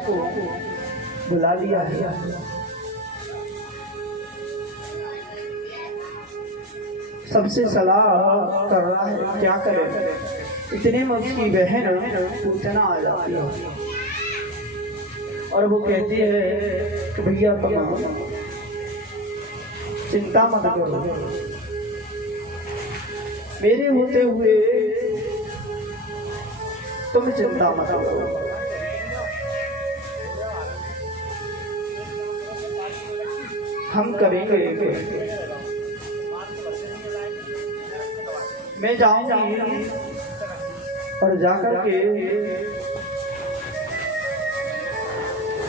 को बुला लिया है। सबसे सलाह कर रहा है क्या करे। इतने में उसकी बहन पूछना आ जाती है और वो कहती है कि भैया तुम चिंता मत करो, मेरे होते हुए तुम चिंता मत करो। हम करेंगे, मैं जाऊंगी और जाकर के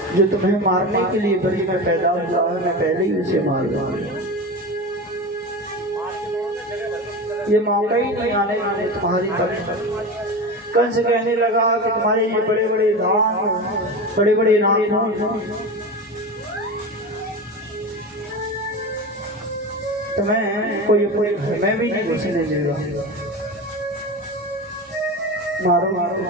जो तुम्हें मारने के लिए बलि में पैदा हुआ है मैं पहले ही उसे मार दूंगा। ये मौका ही नहीं आने देंगे तुम्हारी तरफ। कंस कहने लगा कि तुम्हारे ये बड़े बड़े दान, बड़े बड़े नाम तुम्हें कोई मैं भी नहीं घुसने देगा। मारो मारो।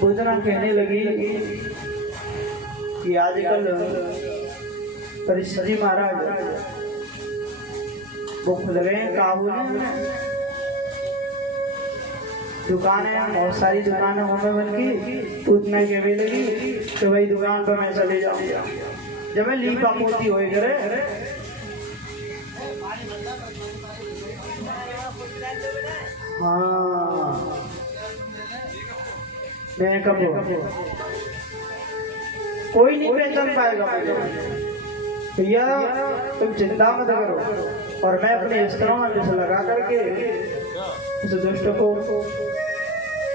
पूतना कहने लगी कि आजकल परिस्थिति महाराज वो खुल गए हैं काबुल में, दुकानें बहुत सारी दुकानें होने बन की। पूतना कहने लगी कि भाई दुकान पर मैं चले जाऊंगा जब मैं लीपा मोती हो करे। हाँ मैं कब कोई नहीं पहचान पाएगा मुझे। भैया तुम चिंता मत करो और मैं अपने अस्त्रों में विष लगा करके उस दुष्ट को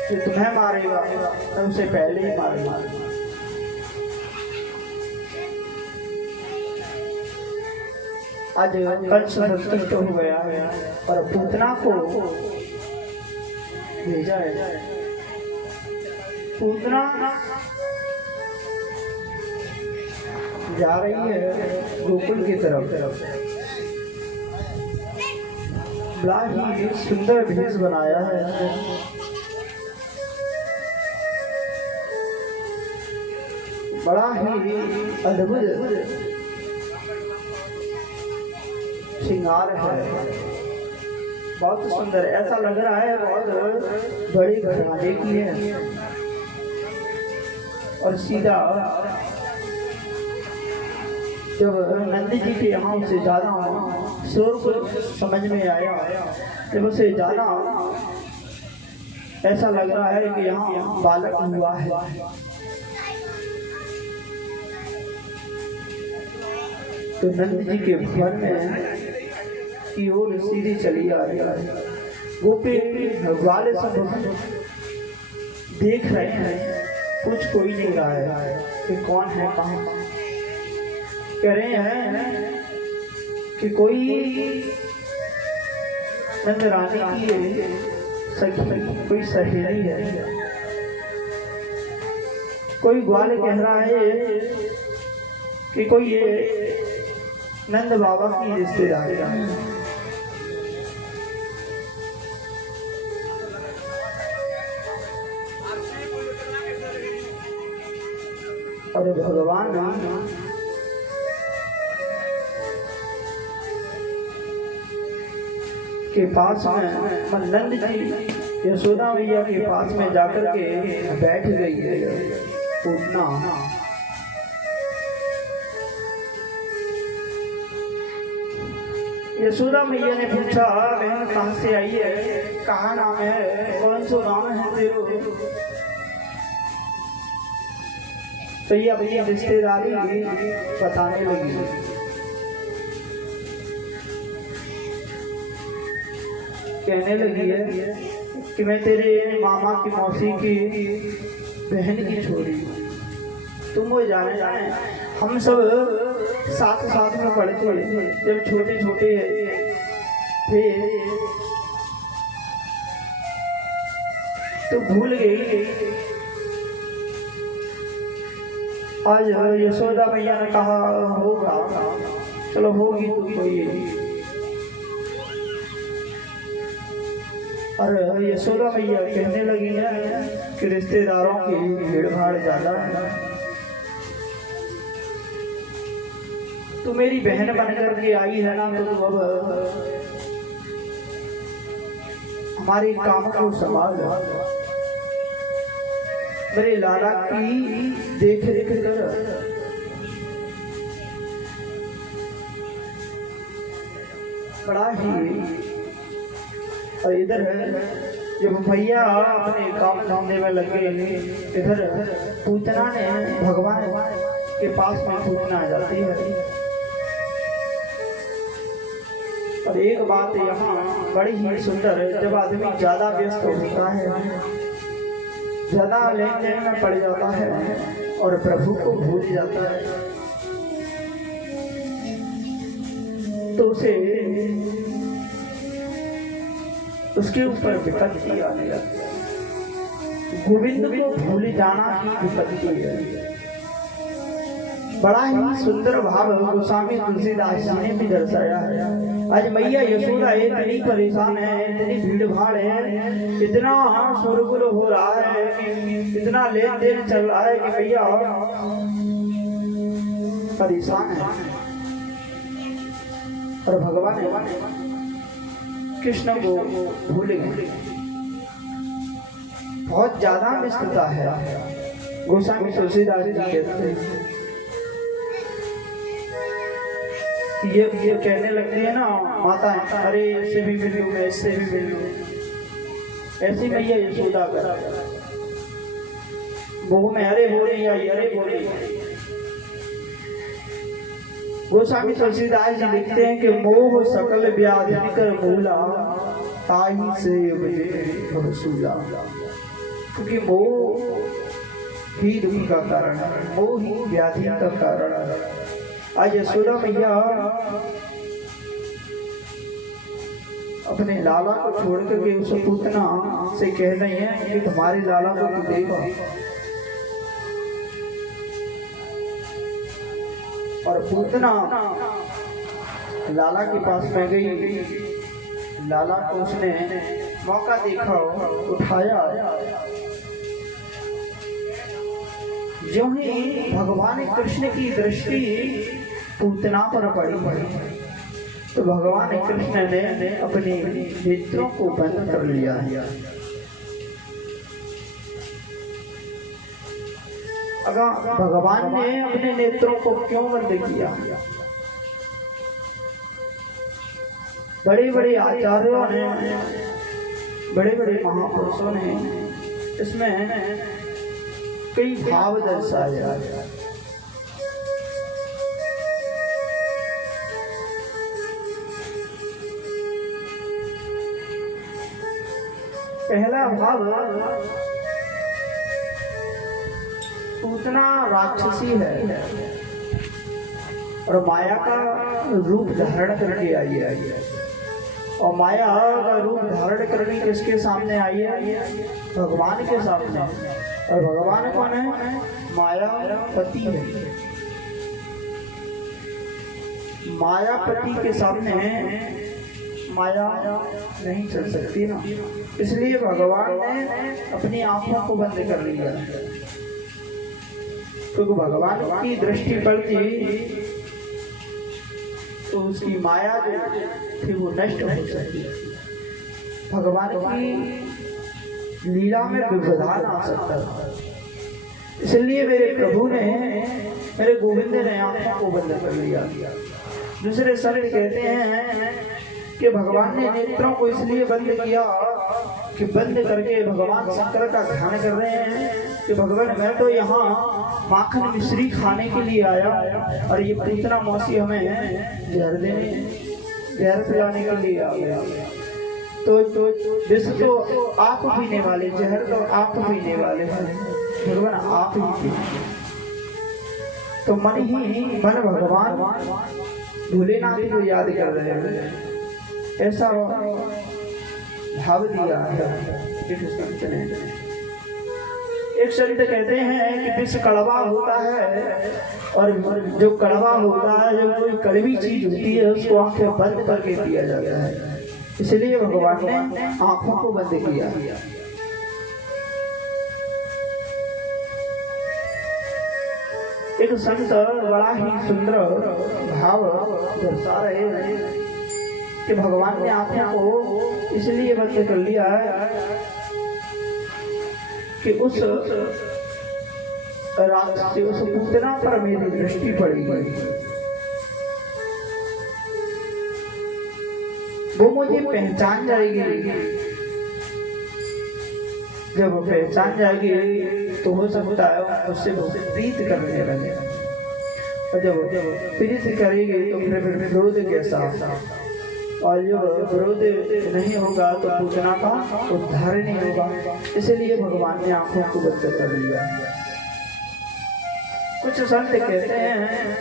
जो तुम्हें मारेगा मैं उसे पहले ही मारूंगा। आज कंस संतुष्ट हो गया और पूतना को भेजा है। पूतना जा रही है गोकुल की तरफ। बड़ा ही सुंदर भेष बनाया है। बड़ा ही अद्भुत श्रृंगार है, बहुत सुंदर। ऐसा लग रहा है बहुत बड़ी घराने की है। और सीधा जब नंद जी के यहाँ से ज्यादा शोर को समझ में आया, जब उसे ज्यादा ऐसा लग रहा है कि यहाँ बालक हुआ है, तो नंद जी के भवन में की ओर सीधी चली आ रही है। गोपी वाले सब देख रहे हैं, कुछ कोई नहीं रहा है कि कौन है कहाँ। कह रहे हैं कि कोई नंद रानी की सखी, कोई सहेली है। कोई ग्वाल कह रहा है कि कोई ये नंद बाबा की रिश्तेदारी है। और भगवान के पास में नंद जी यशोदा मैया के पास में जाकर के बैठ गई है पूतना। यशोदा मैया ने पूछा बहन कहाँ से आई है, कहाँ नाम है, कौन सा नाम है तेरो। तो ये अपनी रिश्तेदारी बताने लगी। कहने लगी है कि मैं तेरे मामा की मौसी की बहन की छोरी, तुम वो जाने हम सब साथ साथ में पढ़ते जब छोटे छोटे थे, तो भूल गई। आज यशोदा मैया ने कहा होगा, चलो होगी तो कोई। और यशोदा मैया कहने लगी है कि रिश्तेदारों की भीड़ भाड़ ज्यादा है, तू मेरी बहन बन करके आई है ना, तो तू अब हमारे काम को संभाल, मेरे लाला की देख रेख कर। बड़ा ही और इधर जब भैया अपने काम धंधे में लगे, इधर पूतना ने भगवान के पास में पूतना आ जाती है। और एक बात यहाँ बड़ी ही सुंदर, जब आदमी ज्यादा व्यस्त होता है, ज्यादा लेन देन में पड़ जाता है और प्रभु को भूल जाता है, तो उसे उसके ऊपर विपत्ति आने लगती है। गोविंद को भूल जाना ही विपत्ति है। बड़ा ही सुंदर भाव गोस्वामी तुलसीदास जी ने भी दर्शाया है। आज मैया यशोदा इतनी परेशान है, इतनी भीड़ भाड़ है, इतना शोरगुल हो रहा है, इतना लेन देन चल रहा है कि मैया परेशान है। और भगवान कृष्ण को भूल गए, बहुत ज्यादा मित्रता है। गोस्वामी तुलसीदास जी कहते हैं ये कहने लगती है ना माता, अरे इससे भी मिल लूं, मैं इससे भी मिल लूं। ऐसी मैया यशोदा कर मुंह में अरे हो रही आई, अरे हो रही। गोस्वामी तुलसीदास जी लिखते हैं कि मोह सकल व्याधि कर मूला, ताही से भवसूला। क्योंकि मोह ही दुख का कारण है, मोह ही व्याधि का कारण है। आज यशोदा मैया अपने लाला को छोड़ करके उस पूतना से कह रही है कि तुम्हारे लाला को तू देगा। और पूतना लाला के पास में गई, लाला को उसने मौका देखा, उठाया। जो ही भगवान कृष्ण की दृष्टि पूतना पर पड़ी तो भगवान कृष्ण ने अपने नेत्रों को बंद कर लिया। अगर भगवान ने अपने नेत्रों को क्यों बंद किया? बड़े बड़े आचार्यों ने, बड़े बड़े महापुरुषों ने इसमें कई भाव दर्शाया। पहला भाव, पूतना राक्षसी है और माया का रूप धारण करके आई है। और माया का रूप धारण करके किसके सामने आई है? भगवान के सामने। और भगवान कौन है? मायापति है। मायापति के सामने माया नहीं चल सकती ना, इसलिए भगवान ने अपनी आंखों को बंद कर लिया। क्योंकि भगवान की दृष्टि पड़ती तो उसकी माया जो थी वो नष्ट हो सकती। भगवान की लीला में व्यवधान आ सकता है। इसलिए मेरे प्रभु ने, मेरे गोविंद ने आंखों को बंद कर लिया। दूसरे संत कहते हैं कि भगवान ने नेत्रों को इसलिए बंद किया कि बंद करके भगवान शंकर का ध्यान कर रहे हैं कि भगवान मैं तो यहाँ माखन मिश्री खाने के लिए आया और ये पूतना मौसी हमें जहर देने, जहर पिलाने के लिए आ गया। तो विष तो आप पीने वाले, जहर तो आप पीने वाले हैं, भगवान आप ही पीने। तो मन भगवान भोलेनाथ को याद कर रहे हैं, ऐसा भाव दिया है एक संत ने। एक संत कहते हैं कि विष कड़वा होता है और जो कड़वा होता है, जो कोई कड़वी चीज होती है उसको आंखें बंद करके पिया जाता है। इसलिए भगवान ने आंखों को बंद किया। एक संत बड़ा ही सुंदर भाव दर्शा रहे हैं कि भगवान ने आंखों को इसलिए बंद कर लिया है कि उस राक्षसी उस पूतना पर मेरी दृष्टि पड़ेगी, वो मुझे पहचान जाएगी। जब वो पहचान जाएगी तो हो सकता है उससे प्रीत करने लगे, और जब प्रीत करेगी तो फिर विरोध कैसा, और जब विरोध नहीं होगा तो पूतना का उद्धार नहीं होगा। इसलिए भगवान ने आंखों को बंद कर लिया। कुछ संत कहते हैं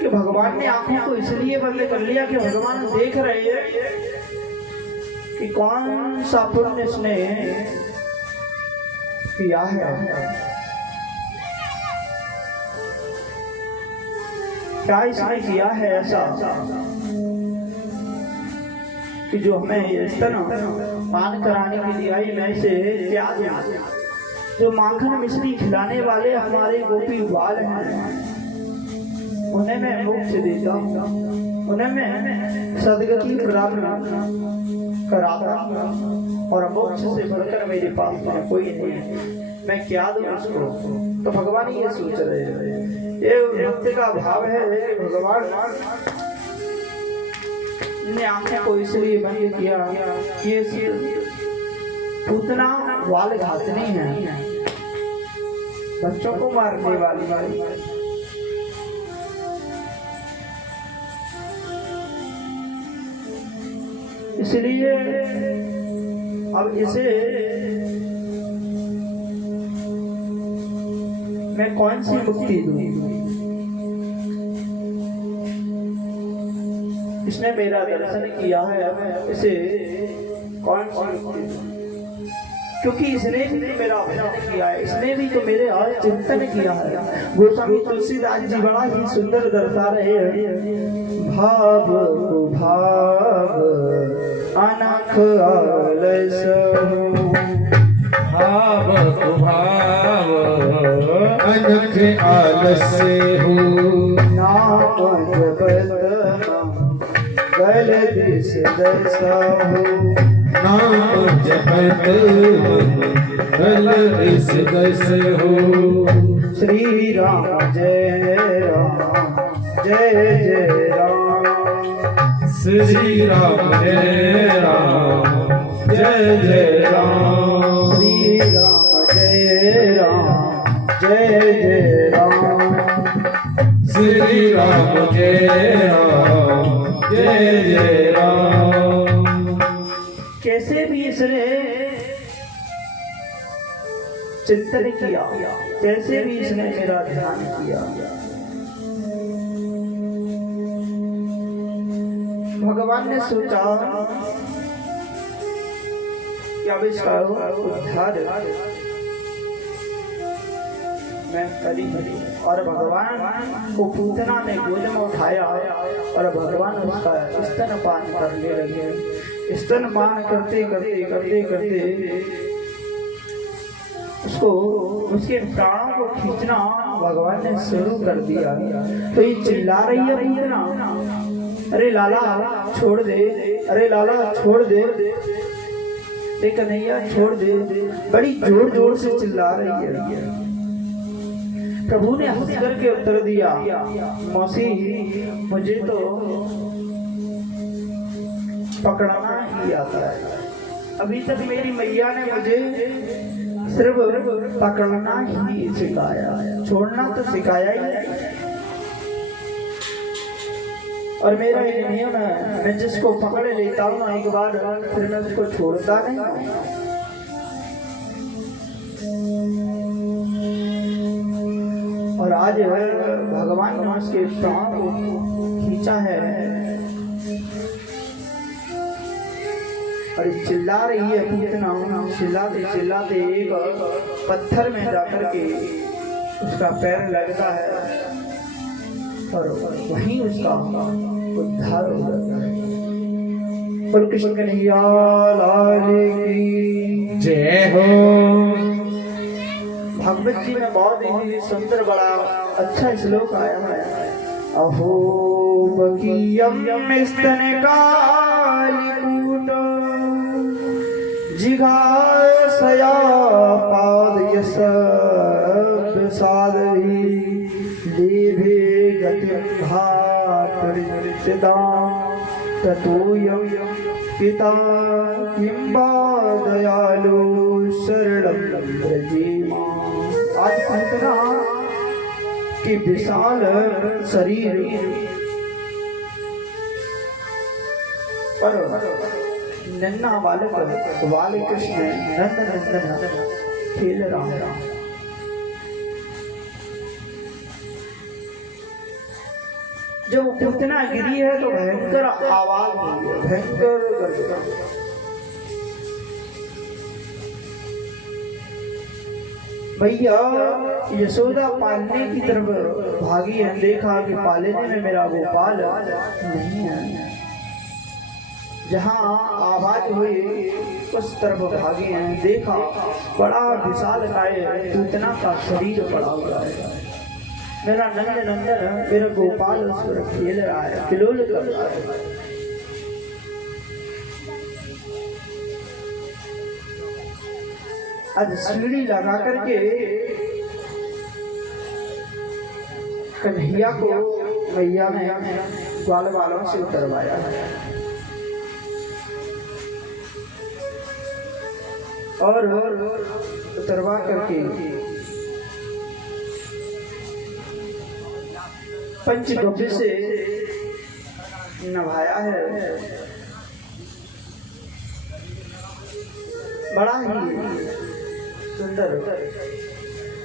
कि भगवान ने आंखों को इसलिए बंद कर लिया कि भगवान देख रहे हैं कि कौन सा पुण्य इसने किया है, क्या इसने किया है ऐसा कि जो हमें स्तन पान कराने के लिए आई, मैं इसे त्याग जो माखन मिश्री खिलाने वाले हमारे गोपी बाल हैं उन्हें मैं मोक्ष देता हूँ, उन्हें मैं सदगति प्रदान कराता हूँ, और मोक्ष से बढ़कर मेरे पास में कोई नहीं है, मैं क्या दूँ उसको। तो भगवान ये सोच रहे हैं, ये भक्ति का भाव है कि भगवान ने आंखें को इसलिए बंद किया कि ये पूतना वाल घातनी है, बच्चों को मारने वाली। इसलिए अब इसे मैं कौन सी मुक्ति दूं? इसने मेरा दर्शन किया है, अब इसे कौन सी मुक्ति दूं? क्योंकि इसने भी मेरा भजन किया है, इसने भी तो मेरे आज चिंतन किया है। गोस्वामी तुलसीदास जी बड़ा ही सुंदर दर्शा रहे हैं, भाव को भाव अनख आलस हो, भाव को भाव अनख आलस हो, नाम जपत गल दिस दशा हो, नाम जपत गल दिस दस हो। श्री राम जय राम जय जय राम, श्री राम जय राम जय जय राम, श्री राम जय राम जय जय राम, श्री राम जय राम जय जय राम। कैसे भी इसने चिंतन किया, कैसे भी इसने मेरा ध्यान किया, भगवान ने सोचा कि अब इसका उद्धार मैं करी। और भगवान को पूतना ने गोद में उठाया और भगवान उसका स्तनपान करने लगे। स्तनपान करते करते करते करते उसको उसके प्राणों को खींचना भगवान ने शुरू कर दिया। तो ये चिल्ला रही है पूतना, अरे लाला छोड़ दे, अरे लाला छोड़ दे, लेकिन कन्हैया छोड़ दे, बड़ी जोर जोर से चिल्ला रही है। प्रभु ने हंस करके उत्तर दिया, मौसी मुझे तो पकड़ना ही आता है, अभी तक मेरी मैया ने मुझे सिर्फ पकड़ना ही सिखाया, छोड़ना तो सिखाया ही नहीं। और मेरा एक नियम है, मैं जिसको पकड़ लेता हूँ ना एक बार, फिर मैं उसको छोड़ता नहीं। और आज भगवान ने उसके प्राण को खींचा है और चिल्ला रही है पूतना, चिल्लाते चिल्लाते एक पत्थर में जाकर के उसका पैर लगता है और वहीं उसका उद्धार हो जाता है। बोल कृष्ण कन्हैया लाल की जय हो। भगवत जी में बहुत ही सुंदर बड़ा अच्छा श्लोक आया है। अहो बकीयम स्तन कालिकूट जिघासया पादयस सादहि लेभे गतिर्घातरिता ततोऽयं पिता किं वा दयालु शरणं व्रजेमा। आज पूतना कि विशाल शरीर पर नन्हा बालक बाल कृष्ण नंद नंदन खेल रहा है। जब पूतना गिरी है तो भयंकर आवाज हुई है, भयंकर गर्जना। भैया यशोदा पालने की तरफ भागी है, देखा कि पालने में मेरा गोपाल नहीं है। जहाँ आवाज हुई उस तरफ भागे हैं, देखा बड़ा विशाल काय पूतना का शरीर पड़ा हुआ है। मेरा नंद नंदन मेरा गोपाल उस पर खेल रहा है, किलोल कर रहा है। आज सीढ़ी लगा करके कन्हैया को मैया ने ग्वाल वालों से उतरवाया है और उतरवा करके पंचगव्य से नभाया है। बड़ा ही सुंदर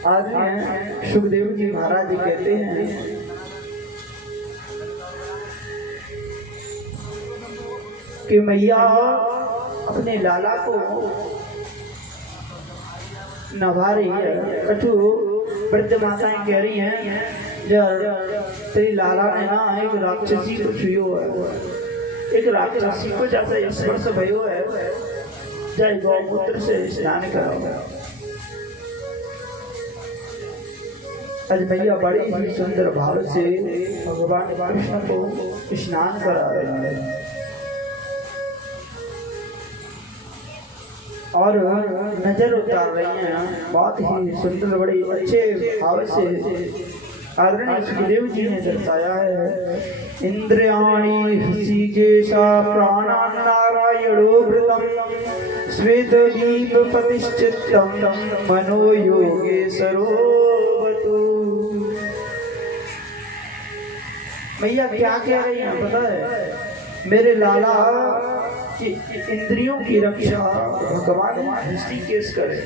आदमी है। सुखदेव जी महाराज जी कहते हैं कि मैया अपने लाला को नभा रही है। कछु वृद्ध माताएं कह रही हैं जब तेरी लाला ने ना एक राक्षसी को छुयो है, एक राक्षसी को जैसा स्पर्श भयो है, जय गौमूत्र से स्नान कराओ। आज मैया बड़ी ही सुंदर भाव से भगवान कृष्ण को स्नान करा रही है और नजर उतार रही हैं। बहुत ही सुंदर बड़े अच्छे भाव से आदरणीय सुखदेव जी ने दर्शाया है। इंद्रियाणि हृषिकेशा प्राणान् नारायणो वृतं श्वेत दीप प्रतिष्ठितं मनो योगेश्वरो वतु। मैया क्या कह रही हैं पता है? मेरे लाला की इंद्रियों की रक्षा भगवान ऋषिकेश करे,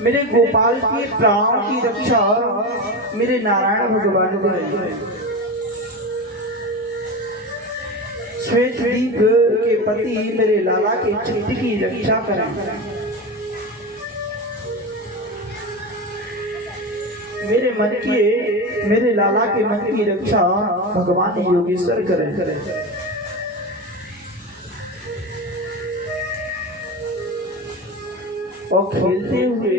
मेरे गोपाल की प्राण की रक्षा मेरे नारायण भगवान करे। श्वेत दीप के पति मेरे लाला के चित्त की रक्षा करें। मेरे मन की मेरे लाला के मन की रक्षा भगवान योगेश्वर करें। और खेलते हुए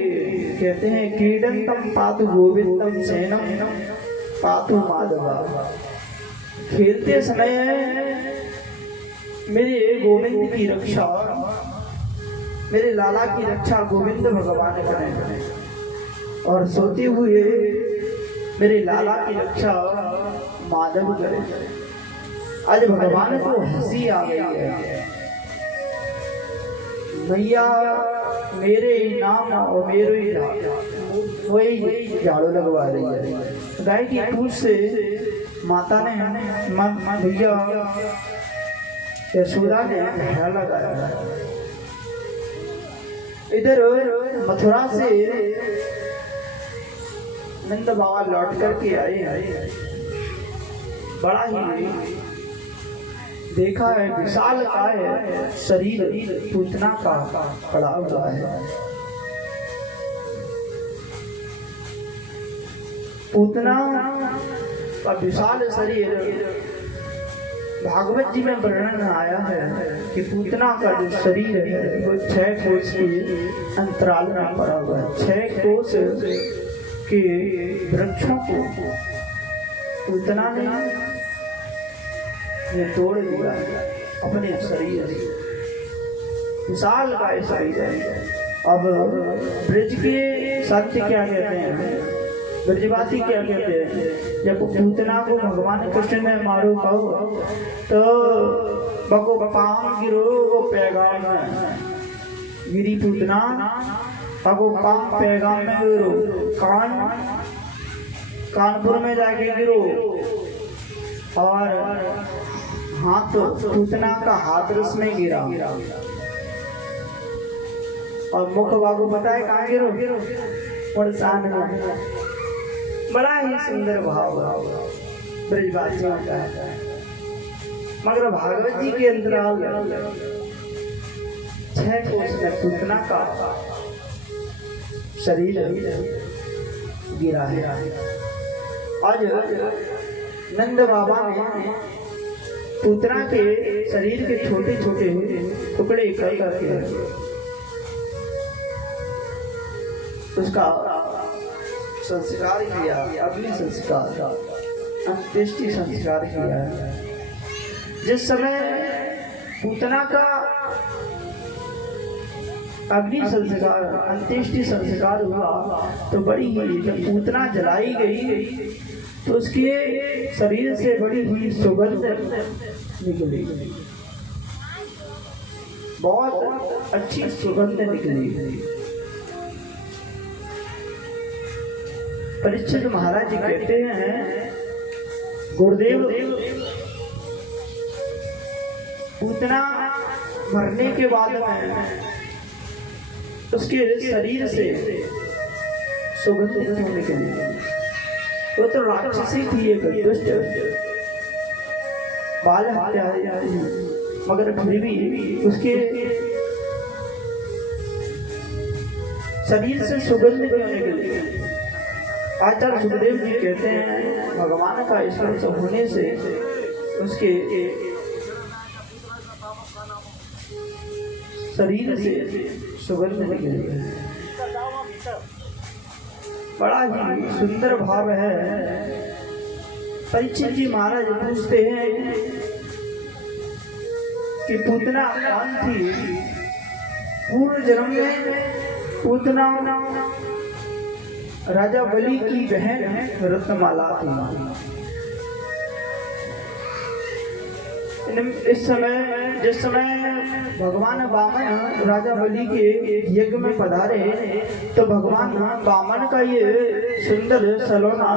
कहते हैं क्रीडंतम पातु गोविंदम सेनम पातु माधवा। खेलते समय मेरे गोविंद की रक्षा, मेरे लाला की रक्षा गोविंद भगवान करें और सोते हुए मेरे लाला की रक्षा माधव करें। आज भगवान को हंसी आ गई है। भैया मेरे ही नाम और मेरे ही वही झाड़ू लगवा रही है। गाय की पूंछ से माता ने भैया यशोदा ने घेरा लगाया। इधर मथुरा से नंद बाबा लौट करके आए। बड़ा ही देखा है विशाल का है शरीर पूतना का पड़ा हुआ है। पूतना का विशाल शरीर भागवत जी में वर्णन आया है कि पूतना का जो शरीर है वो 6 कोस के अंतराल में पड़ा हुआ है। 6 कोस के वृक्षों को पूतना ने तोड़ दिया अपने शरीर से। विशाल का शरीर है। अब ब्रज के सत्य क्या कहते हैं, ब्रजवासी क्या कहते हैं, जब पूतना को भगवान कृष्ण ने मारो कहो तो बको पाम गिरो वो पैगाम में गिरी पूतना बको पाम पैगाम में गिरो, कानपुर में जाके गिरो और हाथ पूतना का हाथ रस में गिरा और मुख बाबू बताए कहाँ गिरो परेशान में। बड़ा ही सुंदर भाव ब्रजवासियों का है। मगर भागवत जी के अंतराल 6 कोस में पूतना का शरीर गिरा है। आज नंद बाबा ने पूतना के शरीर के छोटे छोटे टुकड़े कर करके उसका संस्कार किया, अग्नि संस्कार, अंत्येष्टि संस्कार किया। जिस समय पूतना का अग्नि संस्कार, अंत्येष्टि संस्कार हुआ तो बड़ी ही, जब पूतना जलाई गई तो उसके शरीर से बड़ी हुई सुगंध निकली, बहुत अच्छी सुगंध निकली। परीक्षित महाराज जी कहते हैं गुरुदेव पूतना मरने के बाद में उसके शरीर से सुगंध निकली। वो तो राक्षसी थी, एक दुष्ट बाल हत्या, मगर फिर भी उसके शरीर से सुगंध क्यों निकली? आचार्य सुखदेव जी कहते हैं भगवान का स्पर्श होने से उसके शरीर से सुगंध निकली। बड़ा ही सुंदर भाव है। परीक्षित जी महाराज पूछते हैं कि पूतना कौन थी? पूर्व जन्म में पूतना राजा बलि की बहन रत्नमाला थी। इस समय, जिस समय भगवान वामन राजा बलि के यज्ञ में पधारे तो भगवान वामन का ये सुंदर सलोना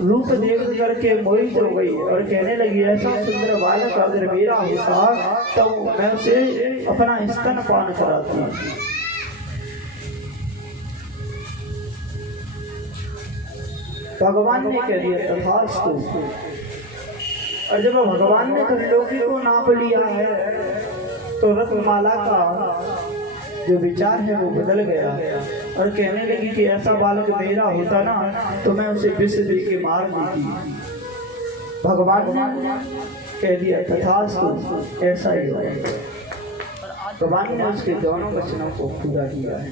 रूप देख करके मोहित हो गई और कहने लगी, ऐसा सुंदर बालक अगर मेरा होता तो मैं उसे अपना स्तन पान कराती। भगवान ने कह दिया तथास्तु। और जब भगवान ने त्रिलोकी को नाप लिया है तो रत्नमाला का जो विचार है वो बदल गया और कहने लगी कि ऐसा बालक मेरा होता ना तो मैं उसे विष दे के मार देती। भगवान ने कह दिया तथास्तु, ऐसा ही होगा। भगवान ने उसके दोनों वचनों को पूरा किया है।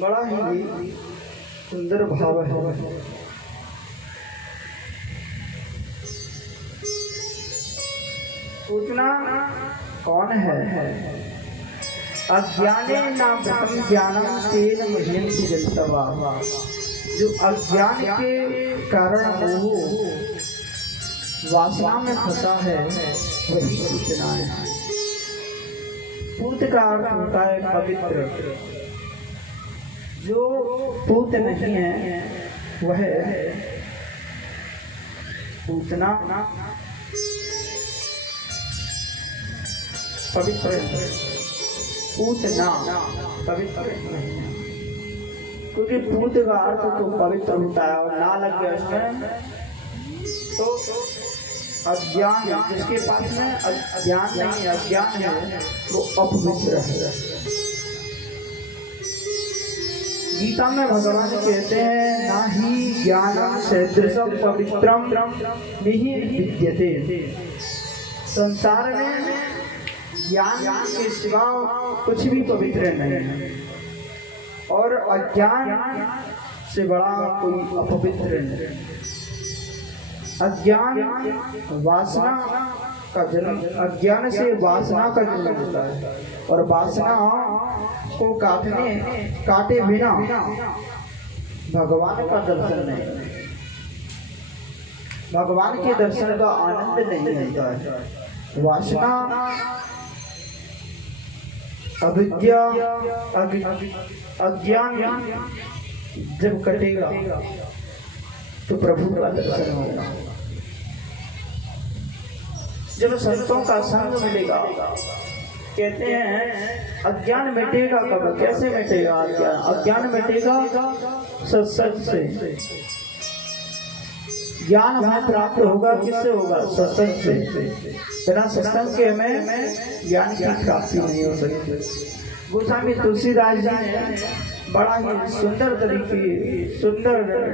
बड़ा ही सुंदर भाव है। पूतना कौन है? अज्ञाने नाम ज्ञानम तेन मह्यन्ति जन्तवा। जो अज्ञान के कारण मोह वासना में फंसा है वही पूतना है। पूत का अर्थ होता है पवित्र। जो पूत नहीं है वह पूतना पवित्र, पूतना पवित्र नहीं है। क्योंकि पूत का अर्थ तो पवित्र होता है और ना लग गया उसमें तो अज्ञान, जिसके पास में अज्ञान नहीं है, अज्ञान है, वो अपवित्र है। गीता में भगवान कहते हैं ना ही ज्ञानम सदृशम पवित्रम निहि विद्यते। संसार में ज्ञान के सिवा कुछ भी पवित्र नहीं है और अज्ञान से बड़ा कोई अपवित्र नहीं। अज्ञान वासना का जन्म, अज्ञान से वासना का जन्म होता है और वासना को काटे बिना भगवान का दर्शन नहीं, भगवान के दर्शन का आनंद नहीं मिलता है। वासना अविद्या अज्ञान जब कटेगा तो प्रभु का दर्शन होगा। जब संतों का संग मिलेगा, कहते हैं अज्ञान मिटेगा कब, कैसे मिटेगा अज्ञान? अज्ञान मिटेगा सत्संग से। ज्ञान हमें प्राप्त होगा किससे होगा? सत्संग से। बिना सत्संग के हमें ज्ञान की प्राप्ति नहीं हो सकती। गोस्वामी तुलसीदास जी ने बड़ा ही सुंदर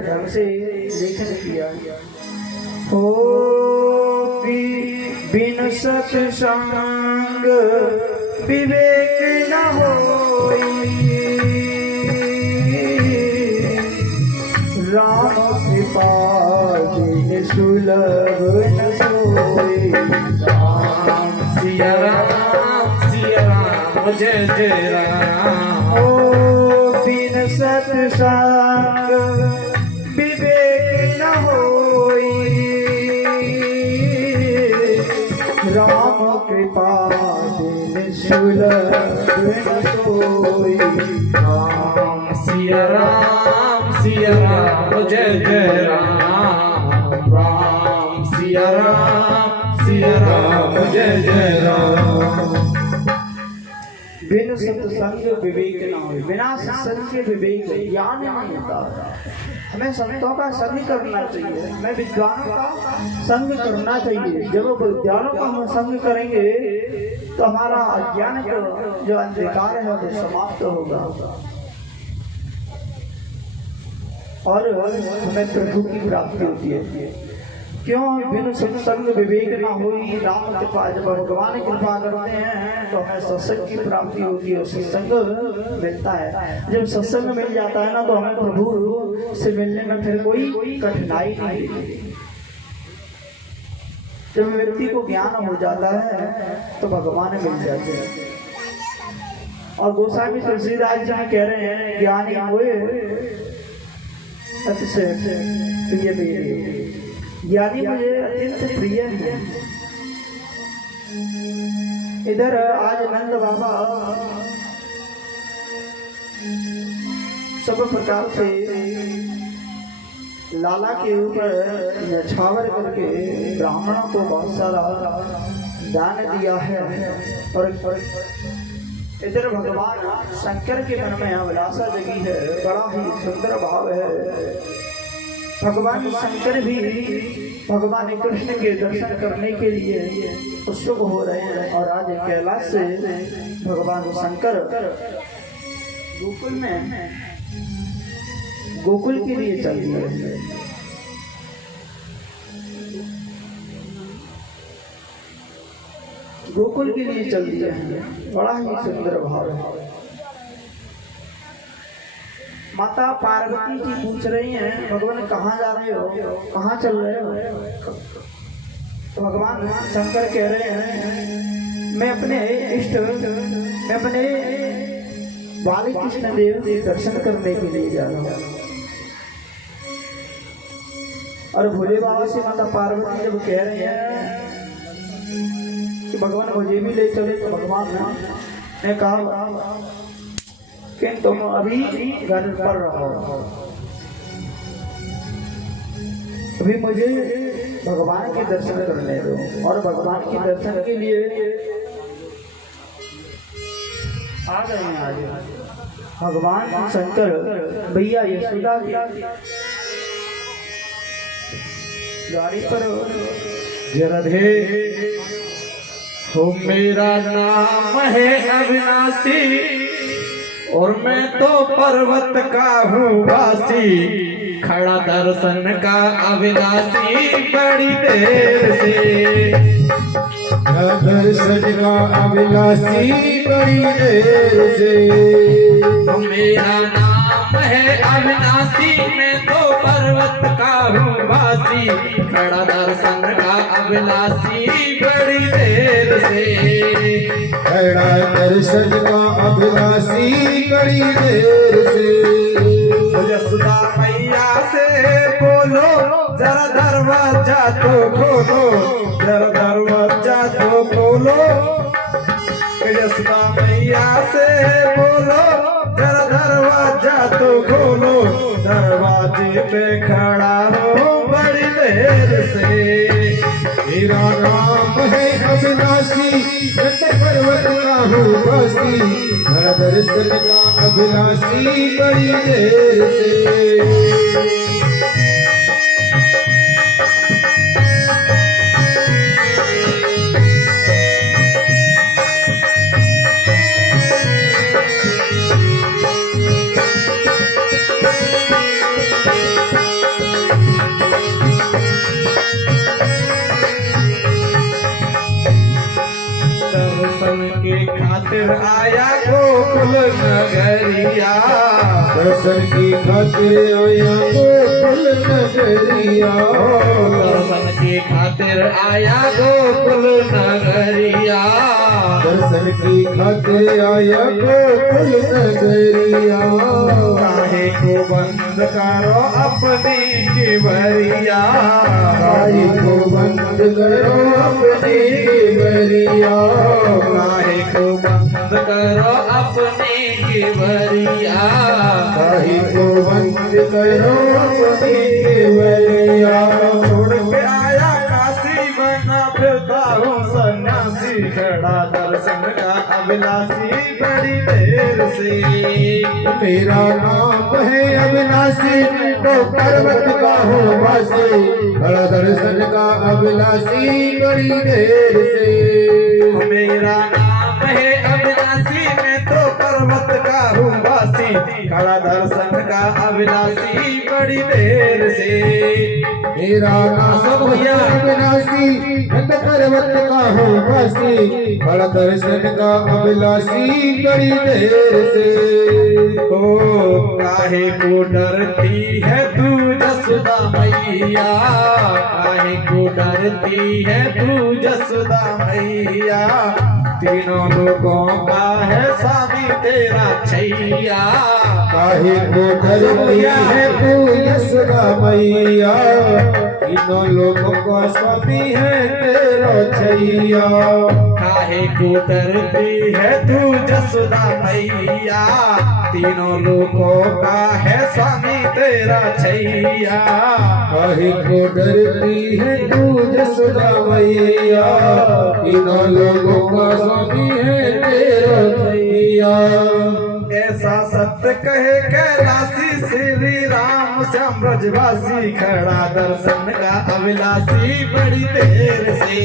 ढंग से लेखन किया। हो बिन सत्संग विवेक न होई, राम कृपा बिन सुलभ न सोई। सिया राम जय जय राम। ओ बिन सत्संग विवेक न होई, राम कृपा बिन सुलभ न सोई। सिया राम जय जय राम। राम सिया राम जय जय राम। बिन सत्संग विवेक न हो, बिना सत्संग के विवेक ज्ञान नहीं होता। हमें संतों का संग करना चाहिए, हमें विद्वानों का संग करना चाहिए। जब विद्वानों का हम संग करेंगे तो हमारा अज्ञान का जो अंधकार है वो समाप्त होगा और हमें प्रभु की प्राप्ति होती है। क्यों? बिन सत्संग विवेक न होई, राम कृपा। जब भगवान कृपा करते हैं तो हमें सत्संग की प्राप्ति होती है, सत्संग मिलता है। जब सत्संग मिल जाता है ना तो हमें प्रभु से मिलने में फिर कोई कठिनाई नहीं होती। जब व्यक्ति को ज्ञान हो जाता है तो भगवान मिल जाते हैं। और गोस्वामी तुलसीदास जी कह रहे हैं ज्ञानी हुए अतिशय प्रिय मेरे, ज्ञानी मुझे अत्यंत प्रिय है। इधर आज नंद बाबा सब प्रकार से लाला के ऊपर न्यौछावर करके ब्राह्मणों को बहुत सारा दान दिया है और इधर भगवान शंकर के मन में अभिलाषा जगी है। बड़ा ही सुंदर भाव है। भगवान शंकर भी भगवान कृष्ण के दर्शन करने के लिए उत्सुक हो रहे हैं और आज कैलाश से भगवान शंकर गोकुल के लिए चल दिए। गोकुल के लिए चल दिया है। बड़ा ही सुंदर भाव है। माता पार्वती जी पूछ रही हैं भगवान कहाँ जा रहे हो, कहाँ चल रहे हो? तो भगवान शंकर कह रहे हैं मैं अपने इष्ट मैं अपने बाली कृष्ण देव के दर्शन करने के लिए जा रहा हूँ। और भोले बाबा से माता पार्वती जब कह रहे हैं कि भगवान मुझे भी ले चले तो भगवान ने कहा कि तुम अभी घर पर रहो, अभी मुझे भगवान के दर्शन करने दो। और भगवान के दर्शन के लिए आ गए हैं। आज भगवान शंकर भैया यशोदा की गाड़ी पर जरधे हो मेरा नाम है अविनाशी, और मैं तो पर्वत का हूँ वासी, खड़ा दर्शन का अभिलाषी बड़ी देर से। दर्शन का अभिलाषी बड़ी देर से। तो मेरा नाम है अविनाशी, मैं तो पर्वत का हूँ वासी, खड़ा दर्शन का अभिलाषी बड़ी देर से। खड़ा दर्शन का अभिलाषी बड़ी देर से। यशोदा मैया से बोलो जरा दरवाजा तो खोलो, जरा दरवाजा तो खोलो। यशोदा मैया से बोलो जरा दरवाजा तो खोलो, दरवाजे पे खड़ा हो बड़ी देर से। मेरा नाम है अविनाशी, पर्वत का हूँ वासी, खड़ा दर्शन का अभिलाषी बड़ी देर से। के खातिर आया गोकुल नगरिया, दर्शन की खातिर आया गोकुल नगरिया। दर्शन की खातिर आया गोकुल नगरिया, दर्शन की खातिर आया गोकुल नगरिया। काहे को बंद करो अपनी किवरिया, काहे को बंद करो अपनी किवरिया। काहे को बंद करो अपनी किवरिया, काहे को बंद करो अपनी किवरिया। छोड़ के आया काशी बना फिरता हूँ सन्यासी, खड़ा दर्शन का अभिलाषी बड़ी देर से। मेरा नाम है अविनाशी, तो पर्वत का हूँ वासी, खड़ा दर्शन का अभिलाषी बड़ी देर से। मेरा नाम है अविनाशी, मैं तो पर्वत का हूँ वासी, खड़ा दर्शन का अभिलाषी बड़ी देर से। मेरा नाम है अविनाशी, मैं तो पर्वत का हूँ वासी, खड़ा दर्शन का अभिलाषी बड़ी देर से। ओ काहे को डरती है तू जसोदा मैया, काहे को डरती है तू जसोदा मैया, तीनों लोगों का है स्वामी तेरा छैया। काहे को डरती है तू यशोदा मैया, तीनों लोगों का स्वामी है तेरा छैया। काहे को डरती है तू जसोदा मैया, तीनों लोगों का है स्वामी तेरा छैया। काहे को डरती है तू यशोदा मैया, तीनों लोगों का स्वामी है तेरा छैया। ऐसा सत्य कहे कैलाशी श्री राम श्याम ब्रजवासी, खड़ा दर्शन का अभिलाषी बड़ी देर से।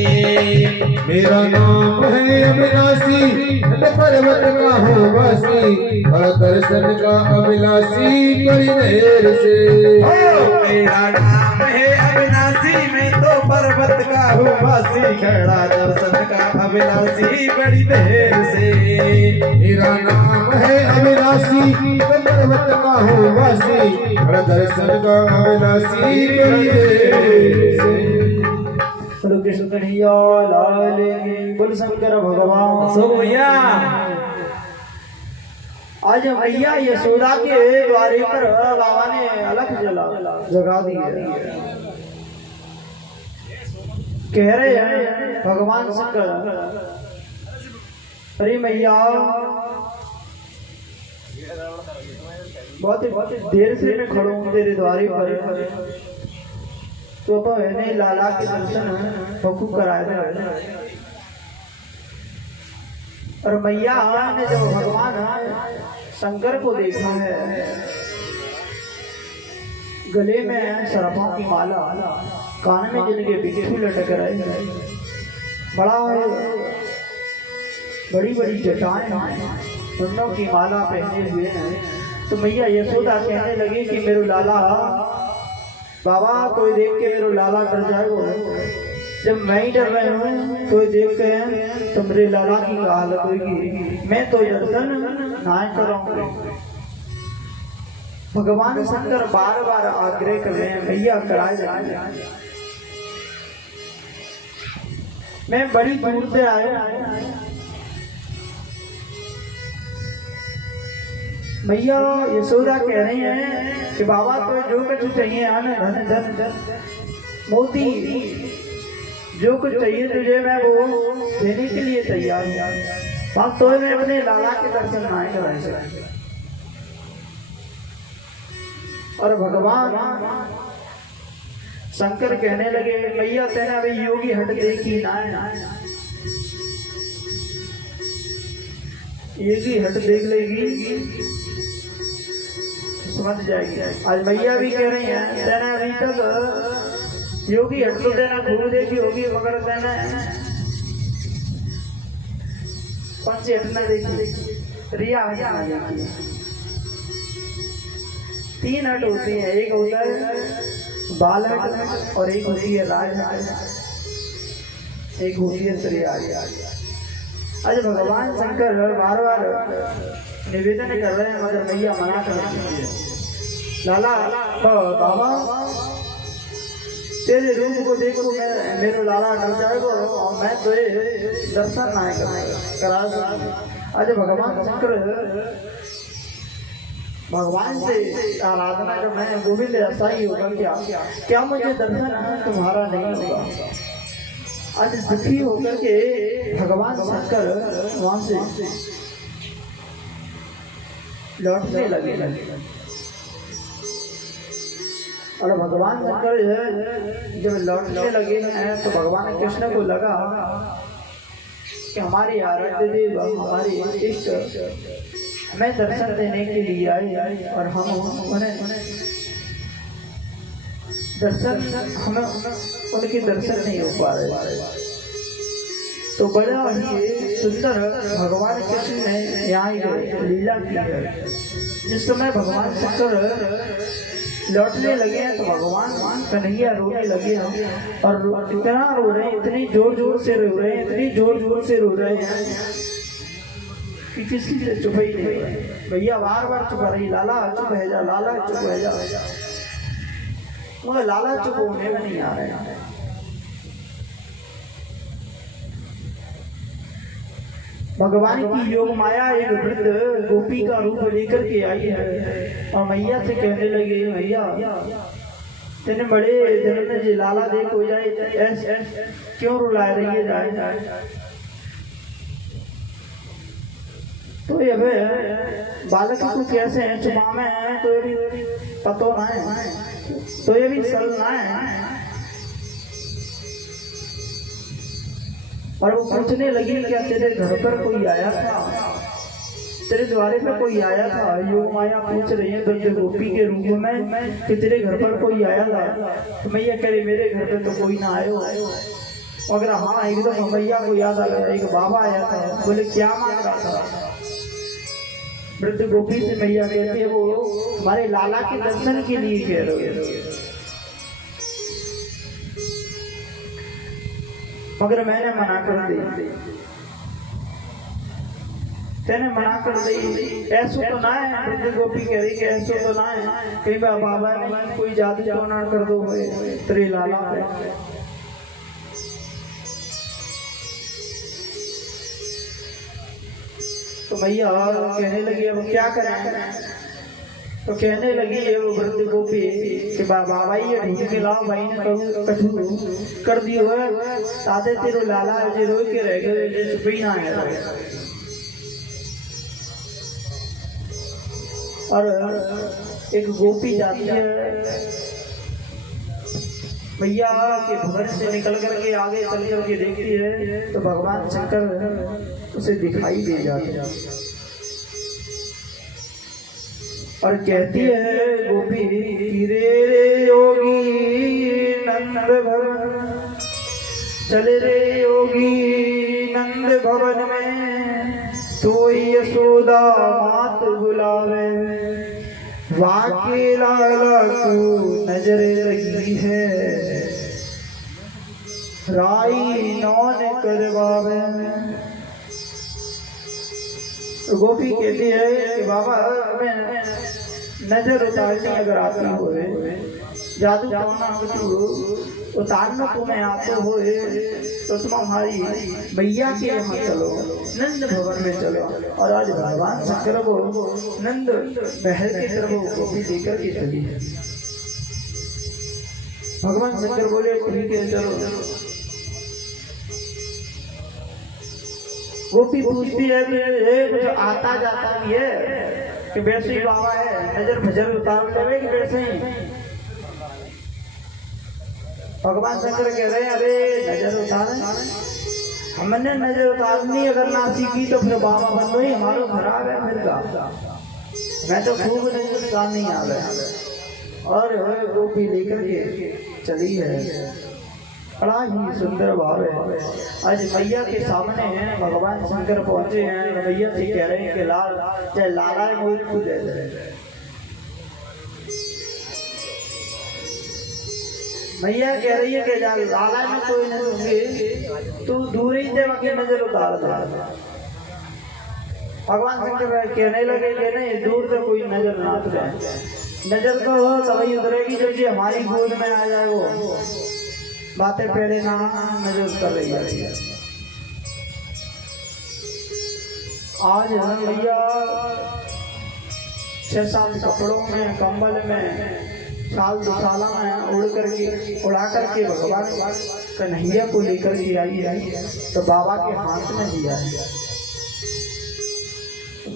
मेरा नाम है अविनाशी, मैं पर्वत का हूँ वासी, खड़ा दर्शन का अभिलाषी बड़ी देर से। मेरा नाम है अविनाशी, मैं तो पर्वत का हूँ वासी, खड़ा दर्शन का अभिलाषी बड़ी देर से। मेरा नाम है अविनाशी, मैं पर्वत का हूँ वासी, खड़ा दर्शन का अभिलाषी बड़ी देर से। बोलो कृष्ण कन्हैया लाल की, बोल शंकर भगवान। सोया आज मैया यशोदा के द्वारे पर बाबा ने अलग जगा दी है। कह रहे हैं भगवान शंकर, अरे मैया बहुत देर से मैं खड़ा हूँ तेरे द्वारे पर, तो मैंने लाला के दर्शन हुकुम कराया था। और मैया ने जब भगवान शंकर को देखा है, गले में सरफों की माला, कान में जिनके बिच्छू लटक रहे हैं, बड़ी बड़ी जटाएं, फूलों की माला पहने हुए हैं। तो मैया यशोदा कहने लगी कि मेरे लाला बाबा कोई देख के मेरे लाला डर जाएगा, जब मैं ही डर रहे हूँ कोई देखते हैं तो मेरे लाला की हालत होगी, मैं तो दर्शन ना कराऊंगी। भगवान शंकर बार बार आग्रह कर रहे हैं भैया कराए जाए। मैं बड़ी दूर से आया, भैया यशोदा कह रही हैं कि बाबा तो जो कुछ चाहिए आने धन धन धन मोती जो कुछ चाहिए तुझे मैं वो देने के लिए तैयार हूँ। अब तो मैं अपने लाला के दर्शन आए कराए। और भगवान शंकर कहने लगे भैया तेने अभी योगी हट देखी ना, योगी हट देख लेगी समझ जाएगी। आज भैया भी कह रही हैं तेने अभी तक योगी हट तो देना खूब देखी होगी, मगर देना कौन सी हटना देखी, रिया हटना। तीन हट होती है, एक होता है बाल हट और एक होती है राज हट, एक होती है त्रिया। आज भगवान शंकर बार बार निवेदन कर रहे हैं मगर भैया मना कर रही है। लाला बाबा तेरे रूप को देखो मैं मेरे लाला डर जाएगा और मैं तो दर्शन ना करा। आज भगवान शंकर भगवान से आराधना जब मैं गोविंद ऐसा ही होगा क्या मुझे दर्शन तुम्हारा नहीं होगा। आज दुखी होकर के भगवान शंकर वहां से लौटने लगे। और भगवान शंकर जब लौटने लगे हैं तो भगवान कृष्ण को लगा कि हमारी आराध्य देव हमारी इष्ट हमें दर्शन देने के लिए आए और हम उन्हें दर्शन हमें उनके दर्शन नहीं हो पा रहे। तो बड़ा ही सुंदर भगवान कृष्ण ने यहाँ लीला की है। जिस समय भगवान शंकर लौटने लगे हैं तो भगवान कन्हैया रोने लगे हैं और इतना रो रहे हैं, इतनी जोर जोर से रो रहे हैं, इतनी जोर जोर से रो रहे हैं कि किसी से चुप ही नहीं। भैया बार बार चुप रही, लाला चुप है जा, लाला चुप है जा, मगर लाला चुप होने में नहीं आ रहे हैं। भगवान की योग माया एक वृद्ध गोपी का रूप लेकर के आई है और मैया से कहने लगे भैया तेने बड़े दिन में जी लाला देख हो जाए क्यों रुला रही है जाए। तो ये बालक को कैसे है चुमा में है तो ये भी पतो ना है, तो ये भी सल ना है। और वो पूछने लगी क्या तेरे घर पर कोई आया था, तेरे द्वारे पे कोई आया था। योग माया पूछ रही है वृद्ध गोपी के रूप में कि तेरे घर पर कोई आया था। तो मैया कह रही मेरे घर पे तो कोई ना आयो, मगर हाँ एकदम मैया को याद आ गया एक बाबा आया था। बोले क्या मांग रहा था। वृद्ध गोपी से मैया कहती है वो हमारे लाला के दर्शन के लिए कह रहे हो, मगर मैंने मना कर दी, तेने मना कर दी। ऐसा तो ना है, वृद्ध गोपी कह रही कि ऐसा तो ना है कहीं बाबा ने कोई जादू तो ना कर दो तेरे लाला पे। तो भैया कहने लगी अब क्या करें। तो कहने लगी वो वृद्ध गोपी कि बाबा ये ढूंढ के लाओ, भाई ने कछु कर दियो है ताते तेरे लाला जे रो के रह गए जे चुप ही ना है। और एक गोपी जाती है भैया के भवन से निकल करके आगे चल करके देखती है तो भगवान शंकर उसे दिखाई दे जाते हैं और कहती है गोपी रे रे योगी नंद भवन, चले रे योगी नंद भवन में सोई यशोदा मात बुलावे, वाके लाला को नजर लगी है, राई नौन करवावे। गोपी कहती है कि बाबा हमें नजर उतारनी अगर आती हो, जादू टोना कुछ उतारना तुम्हें आते हो तो तुम हमारी मैया के यहाँ चलो, नंद भवन में चलो। और आज भगवान शंकर को नंद महल की तरफ गोपी लेकर के चली है। भगवान शंकर बोले ठीक है चलो। गोपी पूछती है कि कुछ आता जाता भी है कि वैसे ही बाबा है, नजर भजर उतार करें कि वैसे ही? भगवान शंकर कह रहे हैं अरे नजर उतारे, हमने नजर उतारनी अगर ना सीखी तो फिर बाबा बनो ही हमारा खराब है फिर का। मैं तो खूब नजर उतारनी आ गया। और गोपी लेकर के चली है। बड़ा ही सुंदर भाव है। आज मैया के सामने हैं भगवान शंकर पहुंचे हैं। मैया से कह रहे हैं कि लाल चाहे लाला मोहित को दे दे। मैया कह रही है कि लाला में कोई नहीं दूंगी, तू दूर ही से बाकी नजर उतार दे। भगवान शंकर कहने लगे कि नहीं दूर से कोई नजर ना उतरे, नजर तो हो तभी उतरेगी जब ये हमारी गोद में आ जाए। वो बातें पहले ना नजर कर रही है। आज मैया 6-7 कपड़ों में, कंबल में, साल 2 साल में उड़ा करके भगवान कन्हैया को लेकर के आई है, तो बाबा के हाथ में दिया है।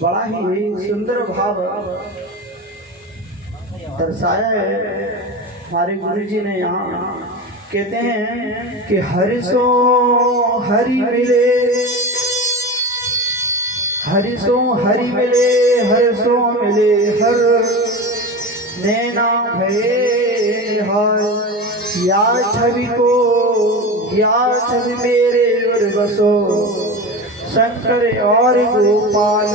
बड़ा ही सुंदर भाव दर्शाया है हमारे गुरु जी ने। यहाँ कहते हैं कि हरि सो हरि मिले, हरि सो हरि मिले, हरि सो मिले हर नैना भये हाय। या छवि को या छवि मेरे और बसो, शंकर और गोपाल।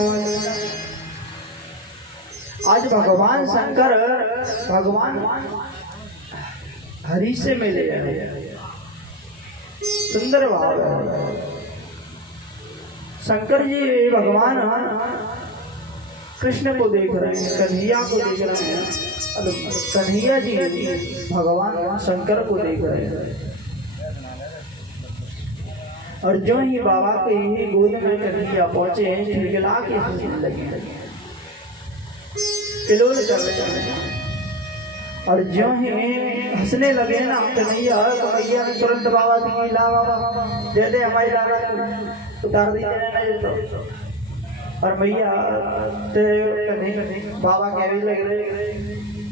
आज भगवान शंकर भगवान हरि से मिले हैं। सुंदर भाव है। शंकर जी भगवान कृष्ण को देख रहे हैं, कन्हैया को देख रहे हैं। कन्हैया जी भगवान शंकर को देख रहे हैं। और जो ही बाबा के ही गोद में कन्हैया पहुंचे हैं, खिलखिला के हंसने लगे, किलोल कर रहे हैं। और जो ही हंसने लगे ना कन्हैया, तो मैया ने तुरंत बाबा दी ला बाबा दे दे हमारी लाला उतार दी तो। और मैया बाबा कहने लग रहे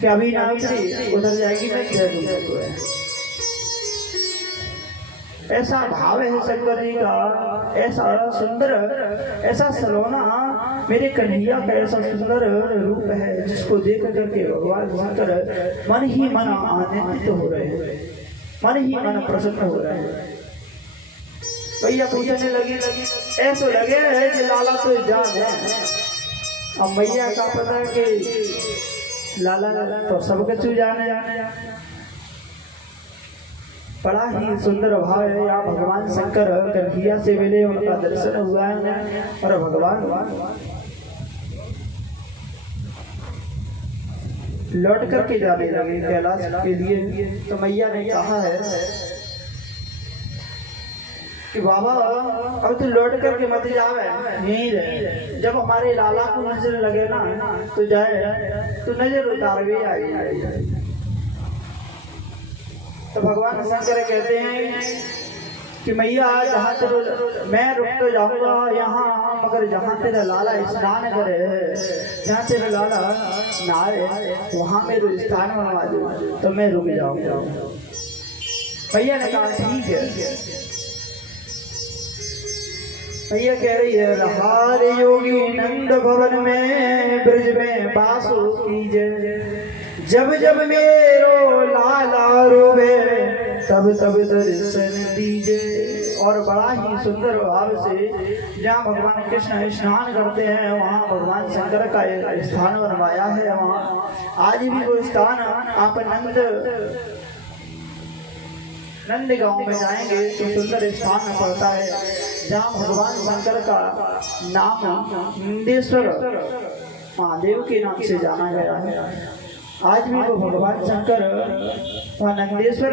कि अभी ना उतरी, उधर जाएगी मैं दे दूंगा। ऐसा भाव है शंकर जी का, ऐसा सुंदर, ऐसा सलोना मेरे कन्हैया का ऐसा सुंदर रूप है, जिसको देख करके भगवान शंकर मन ही मन आनंदित हो रहे हैं, मन ही मन प्रसन्न हो रहे हैं। भैया पूछने लगी ऐसा लगे है कि लाला तो जान है। अब मैया का पता कि लाला तो सबके चू जाने। बड़ा ही सुंदर भाव है। यहाँ भगवान शंकर कन्हैया से मिले, उनका दर्शन हुआ है। और भगवान लौट करके जाने लगे कैलाश के लिए। तो मैया ने कहा है कि बाबा अब तू लौट करके मत जावे, यहीं रहे। जब हमारे लाला को नजर लगे ना तो जाए, तो नजर उतार भी आई। तो भगवान शंकर कहते हैं कि मैया जहाँ तेरे मैं रुक तो जाऊंगा यहाँ, मगर जहाँ तेरा लाला स्नान करे, जहाँ तेरा लाला नहाए, वहाँ मेरे स्थान बनवा दो तो मैं रुक जाऊंगा। भैया ने कहा ठीक है। भैया कह रही है रहार योगी नंद भवन में, ब्रज में बासु कीजे। जब जब मेरो लाला रोवे, तब तब दर्शन दीजे। और बड़ा ही सुंदर भाव से जहाँ भगवान कृष्ण स्नान करते हैं वहाँ भगवान शंकर का एक स्थान बनवाया है। वहाँ आज भी वो स्थान आप नंद गांव में जाएंगे तो सुंदर स्थान पड़ता है जहाँ भगवान शंकर का नाम नंदेश्वर महादेव के नाम से जाना गया है। आज भी वो भगवान शंकर व नंदेश्वर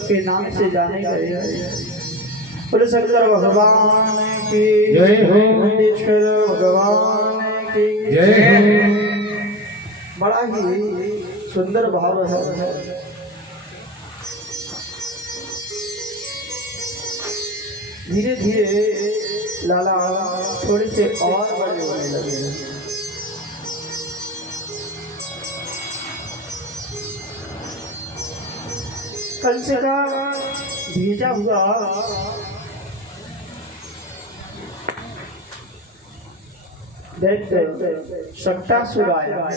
के नाम से जाने गए हैं। बोले शंकर भगवान की जय हो, नंदेश्वर भगवान की जय हो। बड़ा ही सुंदर भाव है। धीरे धीरे लाला थोड़े से और बड़े होने लगे। कंस का भेजा हुआ दैत्य शक्टासुर आया।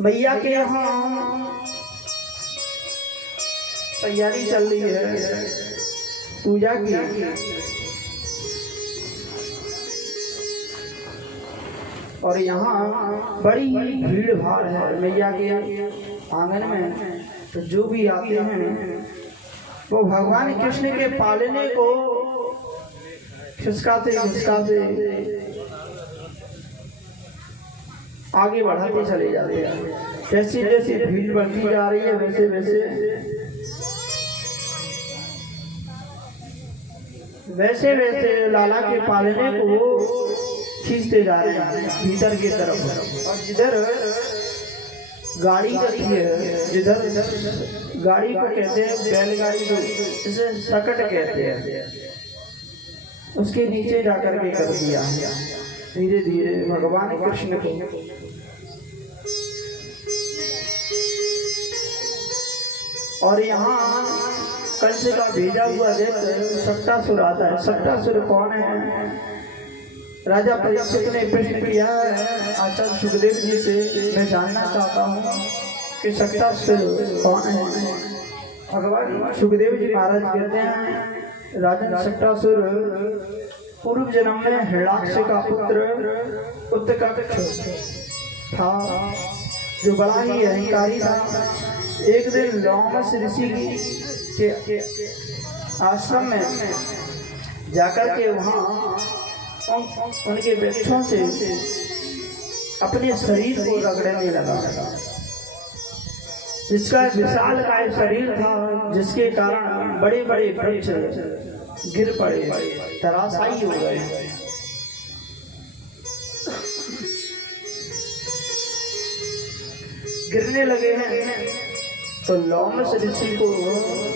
मैया के यहाँ तैयारी चल रही है पूजा की। और यहाँ बड़ी भीड़ भाड़ है मैया के आंगन में। तो जो भी आते हैं वो भगवान कृष्ण के पालने को खिसकाते खिसकाते आगे बढ़ाते चले जाते हैं। जैसे जैसे भीड़ बढ़ती जा रही है वैसे वैसे लाला के पालने को खींचते जा रहे हैं भीतर की तरफ। और जिधर गाड़ी करती है, जिधर गाड़ी को कहते हैं बैलगाड़ी को जिसे सकट कहते हैं, उसके नीचे जाकर के कर दिया। धीरे धीरे भगवान कृष्ण को और यहाँ कंस का भेजा हुआ दैत्य शक्टासुर आता है। शक्टासुर कौन है? राजा परीक्षित ने प्रश्न किया आचार्य सुखदेव जी से, मैं जानना चाहता हूँ कि शक्टासुर कौन है। भगवान सुखदेव जी महाराज कहते हैं राजन शक्टासुर पूर्व जन्म में हिरण्याक्ष का पुत्र उत्कर्ष था जो बड़ा ही अहंकारी था। एक दिन लोमस ऋषि के आश्रम में जाकर के वहाँ उनके वृक्षों से अपने शरीर को रगड़ने लगा, जिसका विशाल काय शरीर था, जिसके कारण बड़े बड़े वृक्ष गिर पड़े, तराशायी हो गए। गिरने लगे हैं तो लोमस ऋषि को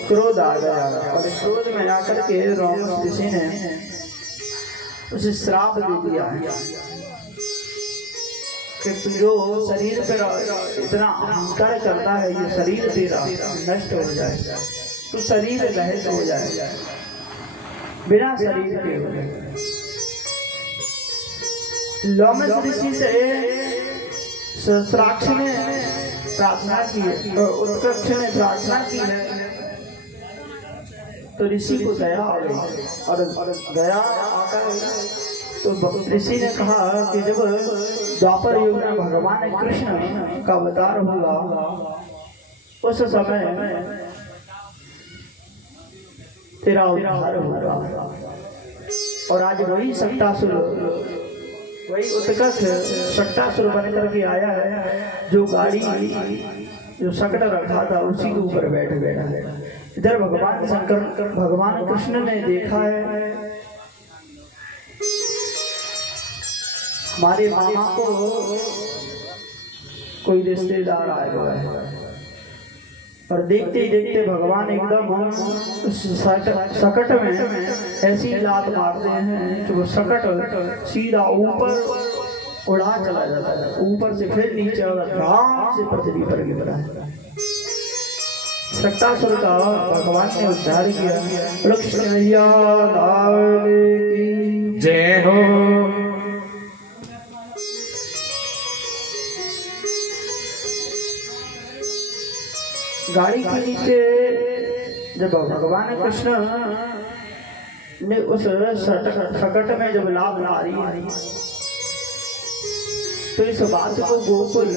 क्रोध आ गया और क्रोध में आकर के लोमस ऋषि ने उसे श्राप दे दिया कि तू जो शरीर पर इतना अहंकार करता है ये शरीर तेरा नष्ट हो जाए, तू शरीर रहित हो जाए, बिना शरीर के हो जाए। लोमस ऋषि से सहस्राक्ष ने प्रार्थना की है और उत्कर्ष ने प्रार्थना की है तो ऋषि को दया आ गई। और दया आकर तो ऋषि ने कहा कि जब द्वापर युग में भगवान कृष्ण का अवतार होगा उस समय तेरा उद्धार होगा। और आज वही शक्टासुर, वही उत्कर्ष शक्टासुर बनकर के आया है जो गाड़ी जो सकट रखा था उसी के ऊपर बैठ गया। इधर भगवान शंकर भगवान कृष्ण ने देखा है हमारे मामा को कोई रिश्तेदार आया हुआ है और देखते ही देखते भगवान एकदम उस सकट में ऐसी लात मारते हैं कि वो सकट सीधा ऊपर उड़ा चला जाता है, ऊपर से फिर नीचे आराम से पृथ्वी पर गिरा है। शक्टासुर का भगवान ने उद्धार किया। लक्ष्मण मैया की जय हो। गाड़ी के नीचे जब भगवान कृष्ण ने उस सकट में जब लाभ मारी तो इस बात को गोकुल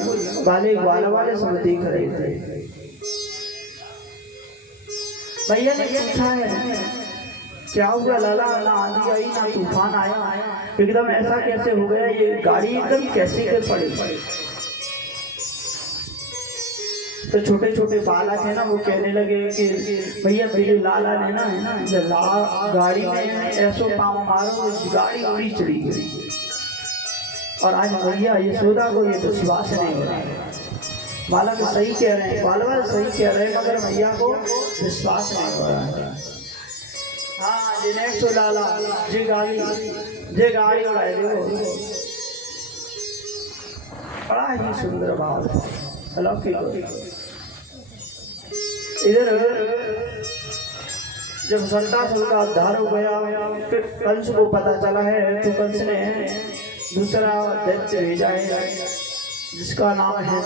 वाले ग्वाला वाले सब देख रहे थे। भैया ने पूछा है क्या हुआ लाला, ना आंधी आई ना तूफान आया, एकदम ऐसा कैसे हो गया, ये गाड़ी एकदम कैसे गिर पड़ी। तो छोटे छोटे बालक है ना वो कहने लगे कि भैया मेरे लाला ने ना गाड़ी में ऐसो पाँव मारो गाड़ी उड़ी चली गई। और आज भैया यशोदा को ये विश्वास नहीं हो रहा है। बालक सही कह रहे हैं, बालक सही कह रहे हैं, मगर भैया को विश्वास नहीं हो रहा है। हाँ जिनेश लाला जे गाड़ी उड़ाए देखो, बड़ा ही सुंदर भाव है अलौकिक। इधर जब संतासुर का उद्धार हो गया, फिर कंस को पता चला है तो कंस ने दूसरा दैत्य भेजा है जिसका नाम है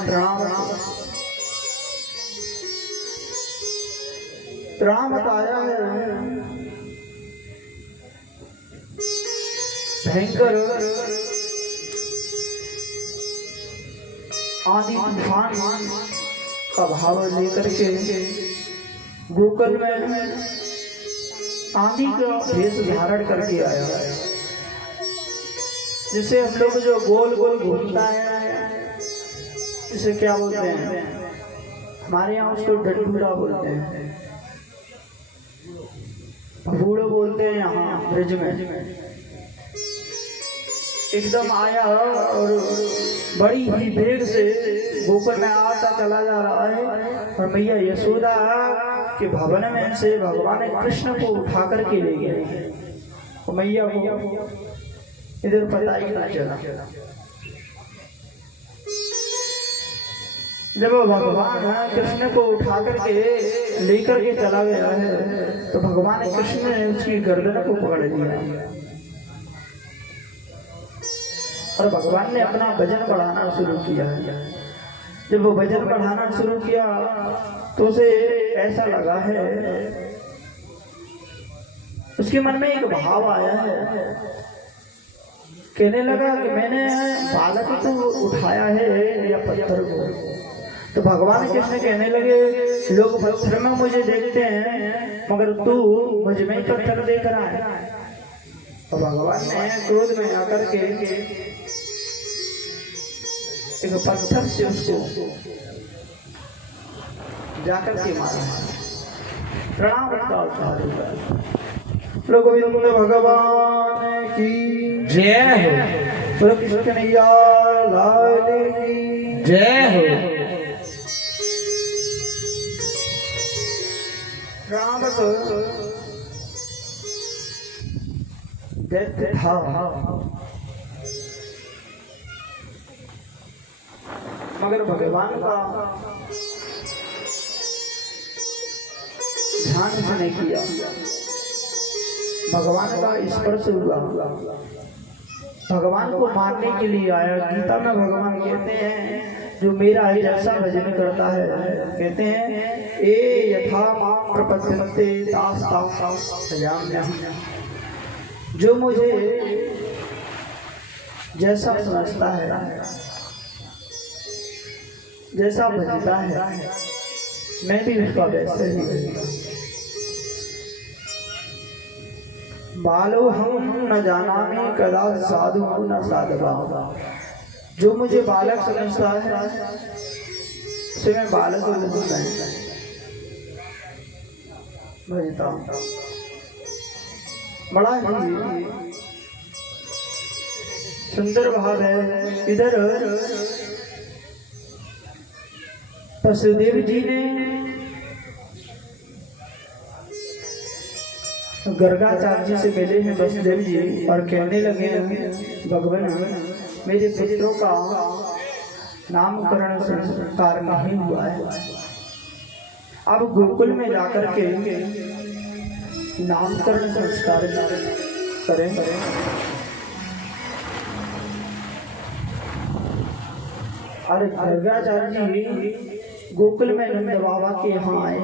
त्रामत आया है। भयंकर आंधी तूफान का भाव लेकर के गोकुल में आंधी का भेष धारण करके आया, जिसे हम लोग जो गोल गोल घूमता है इसे क्या बोलते हैं, हमारे यहाँ उसको डटूरा बोलते हैं, भूड़ो बोलते हैं यहाँ ब्रिज में। एकदम आया और बड़ी ही वेग से गोकुल में आता चला जा रहा है। और मैया यशोदा के भवन में से भगवान कृष्ण को उठा करके ले गए। तो मैया को इधर पता ही ना चला। जब भगवान कृष्ण को उठा करके लेकर के चला गया है तो भगवान कृष्ण ने उसकी गर्दन को पकड़ लिया और भगवान ने अपना वजन बढ़ाना शुरू किया। जब वो वजन बढ़ाना शुरू किया तो उसे ऐसा लगा है, उसके मन में एक भाव आया है, कहने लगा कि मैंने बालक को उठाया है या पत्थर को। तो भगवान कृष्ण कहने लगे लोग पत्थर में मुझे देखते हैं मगर तू मुझ में ही पत्थर देख रहा है। तो भगवान ने क्रोध में आकर के एक पत्थर से उसको जाकर के मारा। प्रणाम करता लोग भगवान की जय हो, बोलो कृष्ण कन्हैया लाल की जय हो। राम को दैत्य था, मगर भगवान का ध्यान से नहीं किया, भगवान का स्पर्श हुआ, भगवान को मारने के लिए आया। गीता में भगवान कहते हैं जो मेरा ही जैसा भजन करता है, कहते हैं ए यथा मां प्रपद्यन्ते तास्तां भजाम्यहम्, जो मुझे जैसा समझता है जैसा भजता है मैं भी उसका वैसे ही भजूंगा। बालो हम न जानामि कदा साधु न साधवा, जो मुझे बालक समझता है उसे मैं बालक को भजता हूँ। बड़ा ही सुंदर भाव है। इधर वसुदेव जी ने गर्गाचार्य जी से मिले हैं वसुदेव जी और कहने लगे भगवान मेरे पुत्रों का नामकरण संस्कार नहीं हुआ है, अब गोकुल में जाकर के नामकरण संस्कार करें। और गर्गाचार्य जी गोकुल में नंद बाबा के यहाँ आए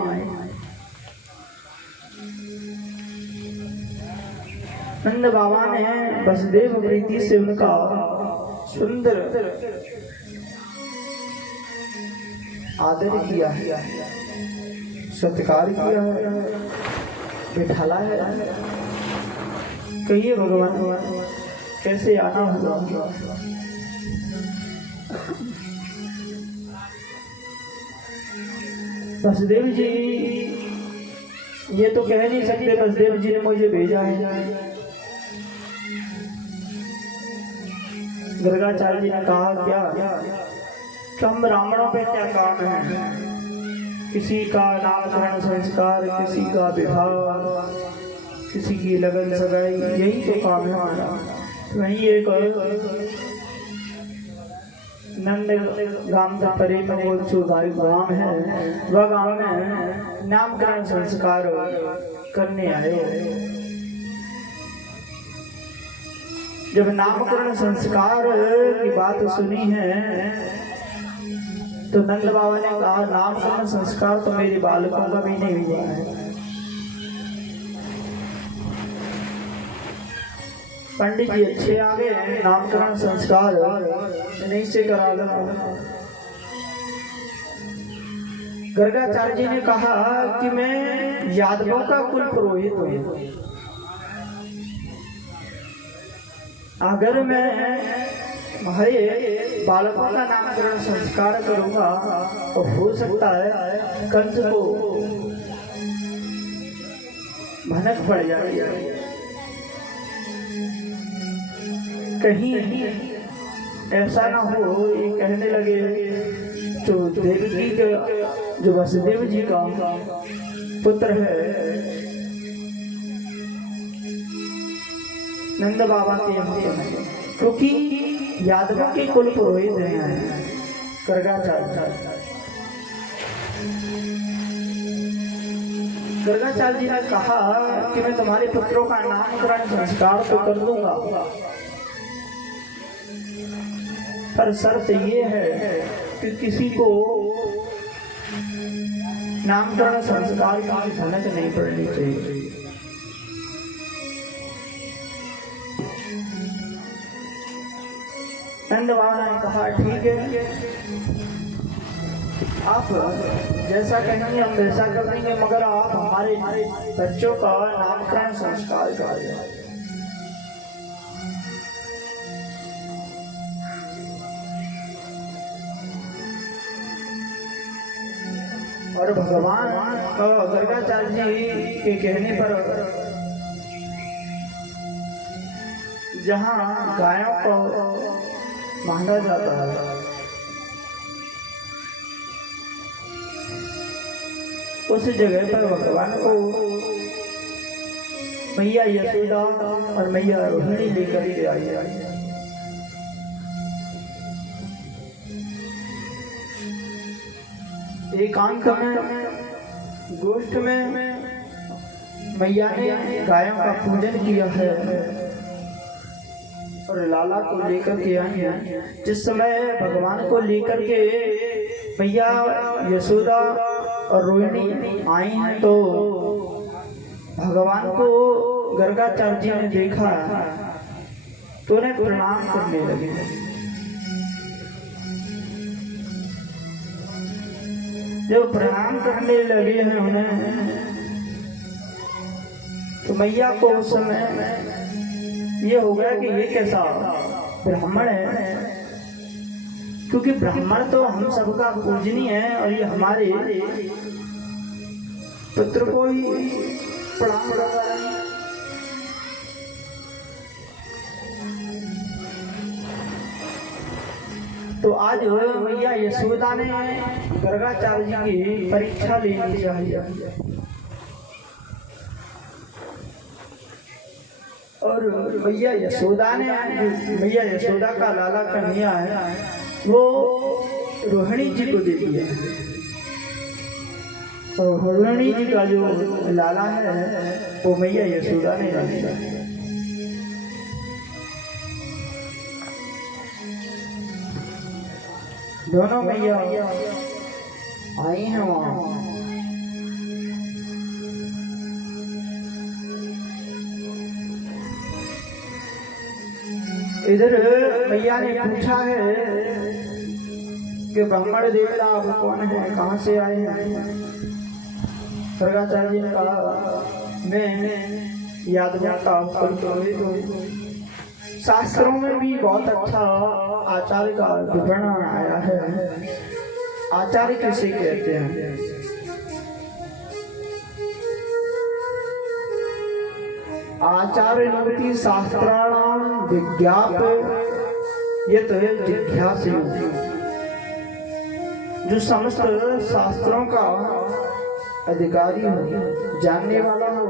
नंद बाबा ने वसुदेव प्रीति से उनका सुंदर आदर किया है, सत्कार किया है, बिठाला है। कहिए भगवान कैसे आना हुआ। वसुदेव जी ये तो कह नहीं सकते वसुदेव जी ने मुझे भेजा है। गर्गाचार्य जी ने कहा क्या कि हम ब्राह्मणों पे क्या काम है, किसी का नामकरण संस्कार, किसी का विवाह, किसी की लगन सगाई, यही तो काम है हमारा। वही एक नंद गांव का परे में वो जो गांव है, वह गांव में नामकरण संस्कार करने आए। जब नामकरण संस्कार की बात सुनी है तो नंद बाबा ने कहा नामकरण संस्कार तो मेरे बालकों का भी नहीं हुआ है। पंडित जी अच्छे आ गए, नामकरण संस्कार नहीं से करा दो। गर्गाचार्य जी ने कहा कि मैं यादवों का कुल पुरोहित हूँ, अगर मैं हमारे बालकों का नामकरण संस्कार करूंगा तो हो सकता है कंस को भनक पड़ जाएगी, कहीं ऐसा ना हो। ये कहने लगे जो देवकी का, जो वसुदेव जी का पुत्र है, नंद बाबा के यहाँ, क्योंकि यादवों के कुल पुरोहित हैं गर्गाचार्य। गर्गाचार्य जी ने कहा कि मैं तुम्हारे पुत्रों का नामकरण संस्कार तो कर दूंगा, पर शर्त ये है कि किसी को नामकरण संस्कार की भनक नहीं पड़नी चाहिए। नंद बाबा ने कहा ठीक है, आप जैसा कहेंगे हम वैसा कर देंगे, मगर आप हमारे बच्चों का नामकरण संस्कार कर दें। और भगवान गर्गाचार्य जी के कहने पर जहाँ गायों को बांधा जाता है, उस जगह पर भगवान को मैया यशोदा और मैया रोहिणी लेकर के आई। एकांत में गोष्ठ में मैया ने गायों का पूजन किया है और लाला को लेकर के आई है। जिस समय भगवान को लेकर के मैया यशोदा और रोहिणी आई हैं तो भगवान को गर्गाचार्य जी ने देखा तो उन्हें प्रणाम करने लगे। जब प्रणाम करने लगे हैं उन्हें, तो मैया को उस समय ये हो गया कि ये कैसा ब्राह्मण है, क्योंकि ब्राह्मण तो हम सबका पूजनीय है और ये हमारे पुत्र को ही प्रणाम कर रहा है। तो आज मैया यशोदा ने गर्गाचार्य जी की परीक्षा लेनी चाहिए और मैया यशोदा ने, मैया यशोदा का लाला कन्हैया है वो रोहिणी जी को दे दिया और रोहिणी जी का जो लाला है वो मैया यशोदा ने दे दिया। दोनों मैया आई हैं वहाँ। इधर मैया ने पूछा है कि ब्राह्मण देवता आप कौन है, कहाँ से आए हैं। गर्गाचार्य जी ने कहा मैं यादव का पुरोहित हूँ। शास्त्रों में भी बहुत अच्छा आचार्य का विवरण आया है। आचार्य किसे कहते हैं? आचार्य शास्त्राणाम विज्ञाप यत जिज्ञासु, जो समस्त शास्त्रों का अधिकारी हो, जानने वाला हो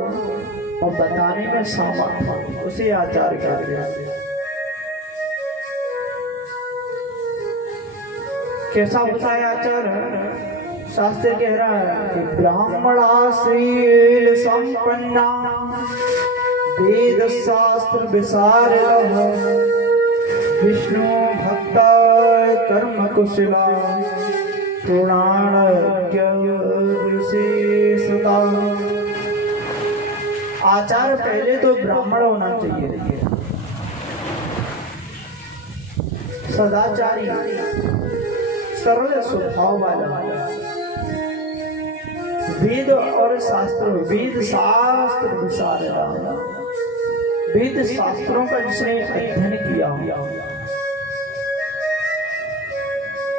और बताने में समर्थ हो, उसे आचार्य कहते हैं। कैसा होता है आचार्य? शास्त्र कह रहा है कि ब्राह्मणाश्रील संपन्ना वेद शास्त्र विशारद विष्णु भक्ता कर्म कुशला पुराणज्ञ विशेषता। आचार्य पहले तो ब्राह्मण होना चाहिए, सदाचारी, सरल स्वभाव वाला, वेद और शास्त्र, वेद शास्त्र विशारद, वेद शास्त्रों का जिसने अध्ययन किया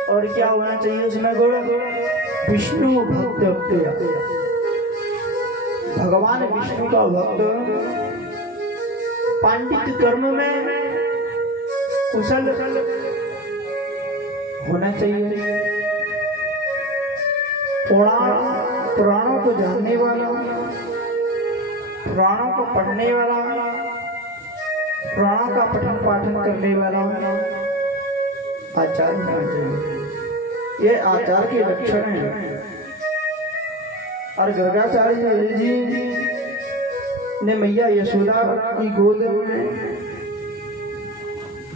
और क्या होना चाहिए उसमें गुण? विष्णु भक्त, भगवान विष्णु का भक्त, पांडित्य कर्म में कुशल होना चाहिए, पुराणों को जानने वाला, पुराणों को पढ़ने वाला, पुराणों का पठन पाठन करने वाला आचार्य होना चाहिए। ये आचार्य के लक्षण हैं। और गर्गाचार्य जी ने मैया यशोदा की गोद में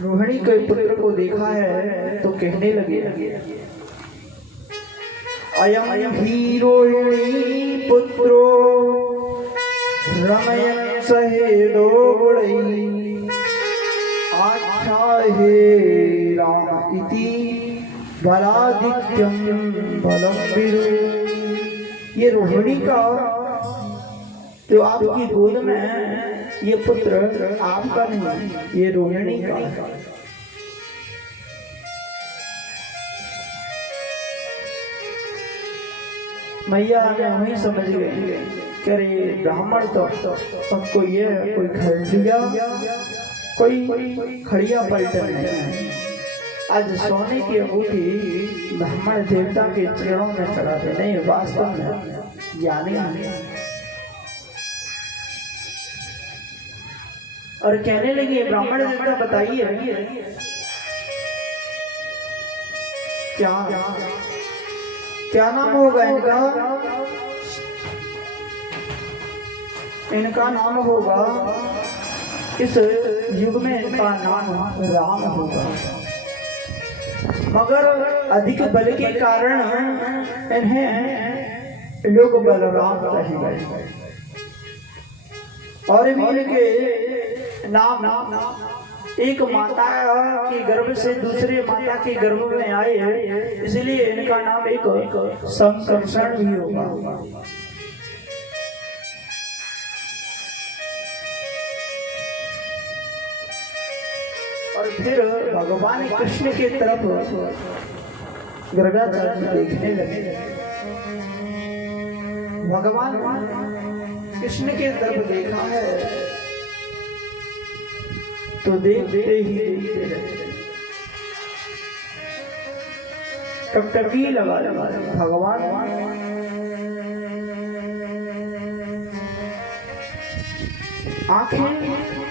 रोहिणी के पुत्र को देखा है तो कहने लगे अयम ही रोहिणी पुत्रो रमयन सहेदो गुणै आख्या हे राम इति बलादित्यम बलम विरु। ये रोहिणी का जो आपकी गोद में है ये पुत्र आपका नहीं, ये रोहिणी का है। मैया ने वही समझ गई कि अरे ब्राह्मण तो सबको ये कोई खड़िया, कोई खड़िया पलटन है। आज सोने की अंगूठी ब्राह्मण देवता के चरणों में चढ़ाते नहीं, वास्तव में ज्ञानी और कहने लगी ब्राह्मण देवता बताइए क्या नाम होगा इनका? इनका नाम होगा, इस युग में इनका नाम राम होगा, मगर अधिक बल के कारण इन्हें लोग बलराम कहेंगे। और भी इनके नाम एक माता के गर्भ से दूसरे माता के गर्भ में आए हैं, इसलिए इनका नाम एक संकर्षण भी होगा। और फिर भगवान कृष्ण के तरफ गर्गाचार्य देखने लगे। भगवान कृष्ण के तरफ देखा है तो देखते ही टकटकी लगा भगवान आंखें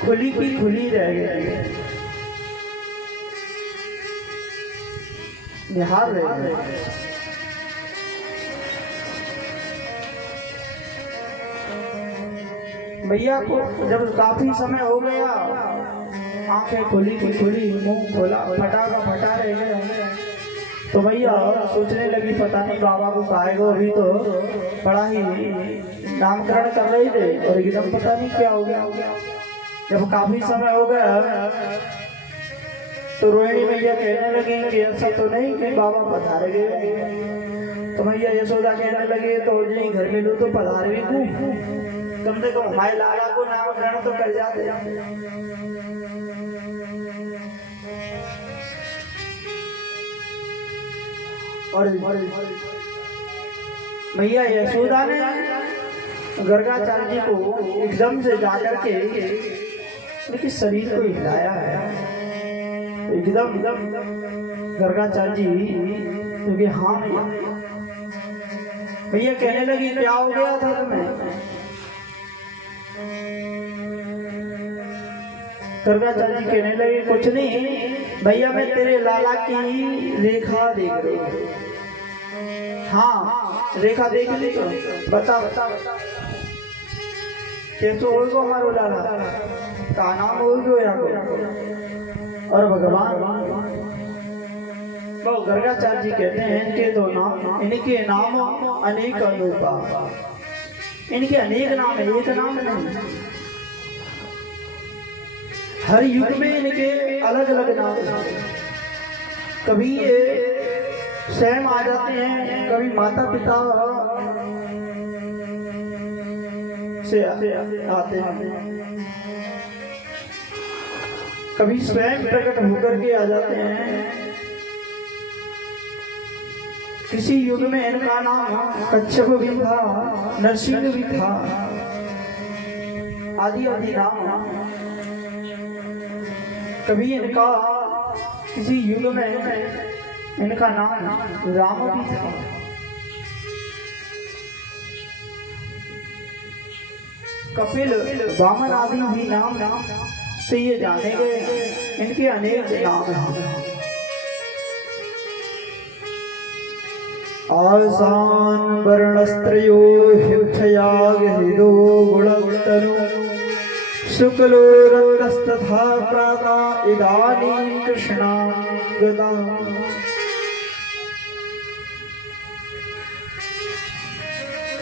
खुली की खुली रह गई, निहार रहे। भैया को जब काफी समय हो गया, आंखें खुली की खुली, मुंह खोला फटा का फटा रह गए, तो भैया सोचने लगी पता नहीं बाबा को खाएगा। अभी तो बड़ा ही नामकरण कर रहे थे और एकदम पता नहीं क्या हो गया। जब काफी समय हो गया तो रोहिणी मैया कहने लगी कि ऐसा तो नहीं कि बाबा पधार गए। तो मैया यशोदा कहने लगे तो जी घर में लो तो पधार भी को कम से कम हमारे लाला को नामकरण तो कर जाते। और मैया यशोदा ने गर्गाचार्य जी को एकदम से जाकर के उनके शरीर को हिलाया है। एकदम गर्गाचार्य जी क्योंकि हाँ भैया कहने लगी क्या हो गया था तुम्हें। गर्गाचार्य जी कहने लगे कुछ नहीं भैया मैं तेरे लाला की रेखा देख रही हूँ। हाँ रेखा देख ली तो बता कैसे होगा हमारो लाला का नाम हो या और भगवान तो गर्गाचार्य जी कहते हैं इनके दो नाम, इनके नाम अनेक अनूपा, इनके अनेक नाम है एक नाम नहीं। हर युग में इनके अलग अलग नाम हैं। कभी ये स्वयं आ जाते हैं, कभी माता पिता से आते हैं, कभी स्वयं प्रकट होकर के आ जाते हैं। किसी युग में इनका नाम कच्छप भी था, नरसिंह भी था, आदि आदि नाम। कभी इनका किसी युग में इनका नाम राम भी था। कपिल वामन आदि भी नाम से ये जाने गए। इनके अनेक नाम हैं। आसान वर्णस्त्रयो हिक्षयाग हृदो गुणतनु शुक्लो रक्तस्तथा प्राता इदानीं कृष्णांगदा।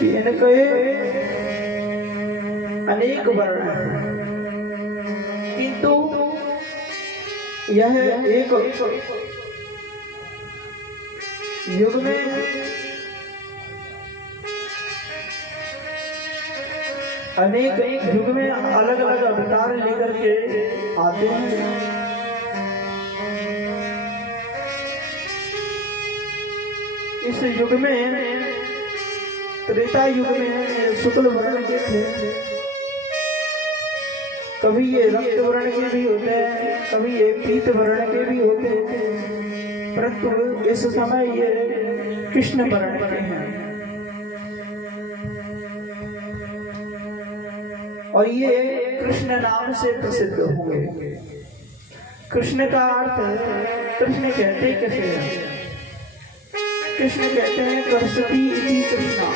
इनके अनेक वर्ण हैं किंतु यह एक युग में अनेक युग में अलग अलग अवतार लेकर के आते हैं। इस युग में त्रेता युग में शुक्ल वर्ण के थे, कभी ये रक्त वर्ण के भी होते हैं, कभी ये पीत वर्ण के भी होते हैं, परंतु इस समय ये कृष्ण वर्ण के हैं। और ये कृष्ण नाम से प्रसिद्ध हुए। कृष्ण का अर्थ कृष्ण कहते कैसे हैं? कृष्ण कहते हैं करसती इति कृष्णा,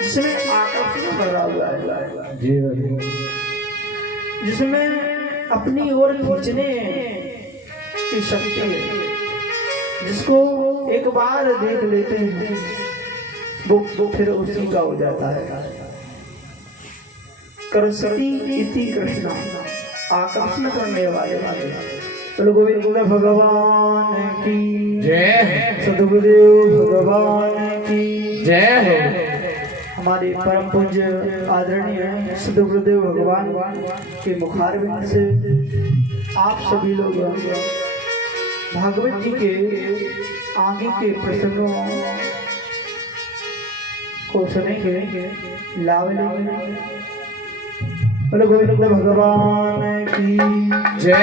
जिसमें आकर्षण भरा हुआ है, जिसमें अपनी ओर खींचने की शक्ति है। जिसको एक बार देख लेते हैं वो फिर उसी का हो जाता है। करसती इति कृष्णा, आकर्षण करने वाले। तो गोविंद भगवान की जय, सदगुरुदेव भगवान की जय। हमारे परम पूज्य आदरणीय सदगुरुदेव भगवान के मुखारविंद से आप सभी लोग भागवत जी के आगे के प्रसंगों को सुनेंगे, लाभ लेंगे। बोलो गोविंद भगवान की जय।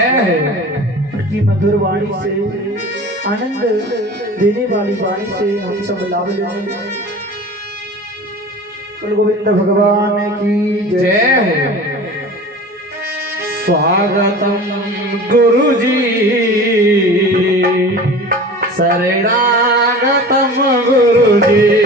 की मधुर वाणी से, आनंद देने वाली वाणी से हम सब लाभ लेंगे। बोलो गोविंद भगवान की जय। स्वागतम गुरुजी, शरणागतम गुरुजी।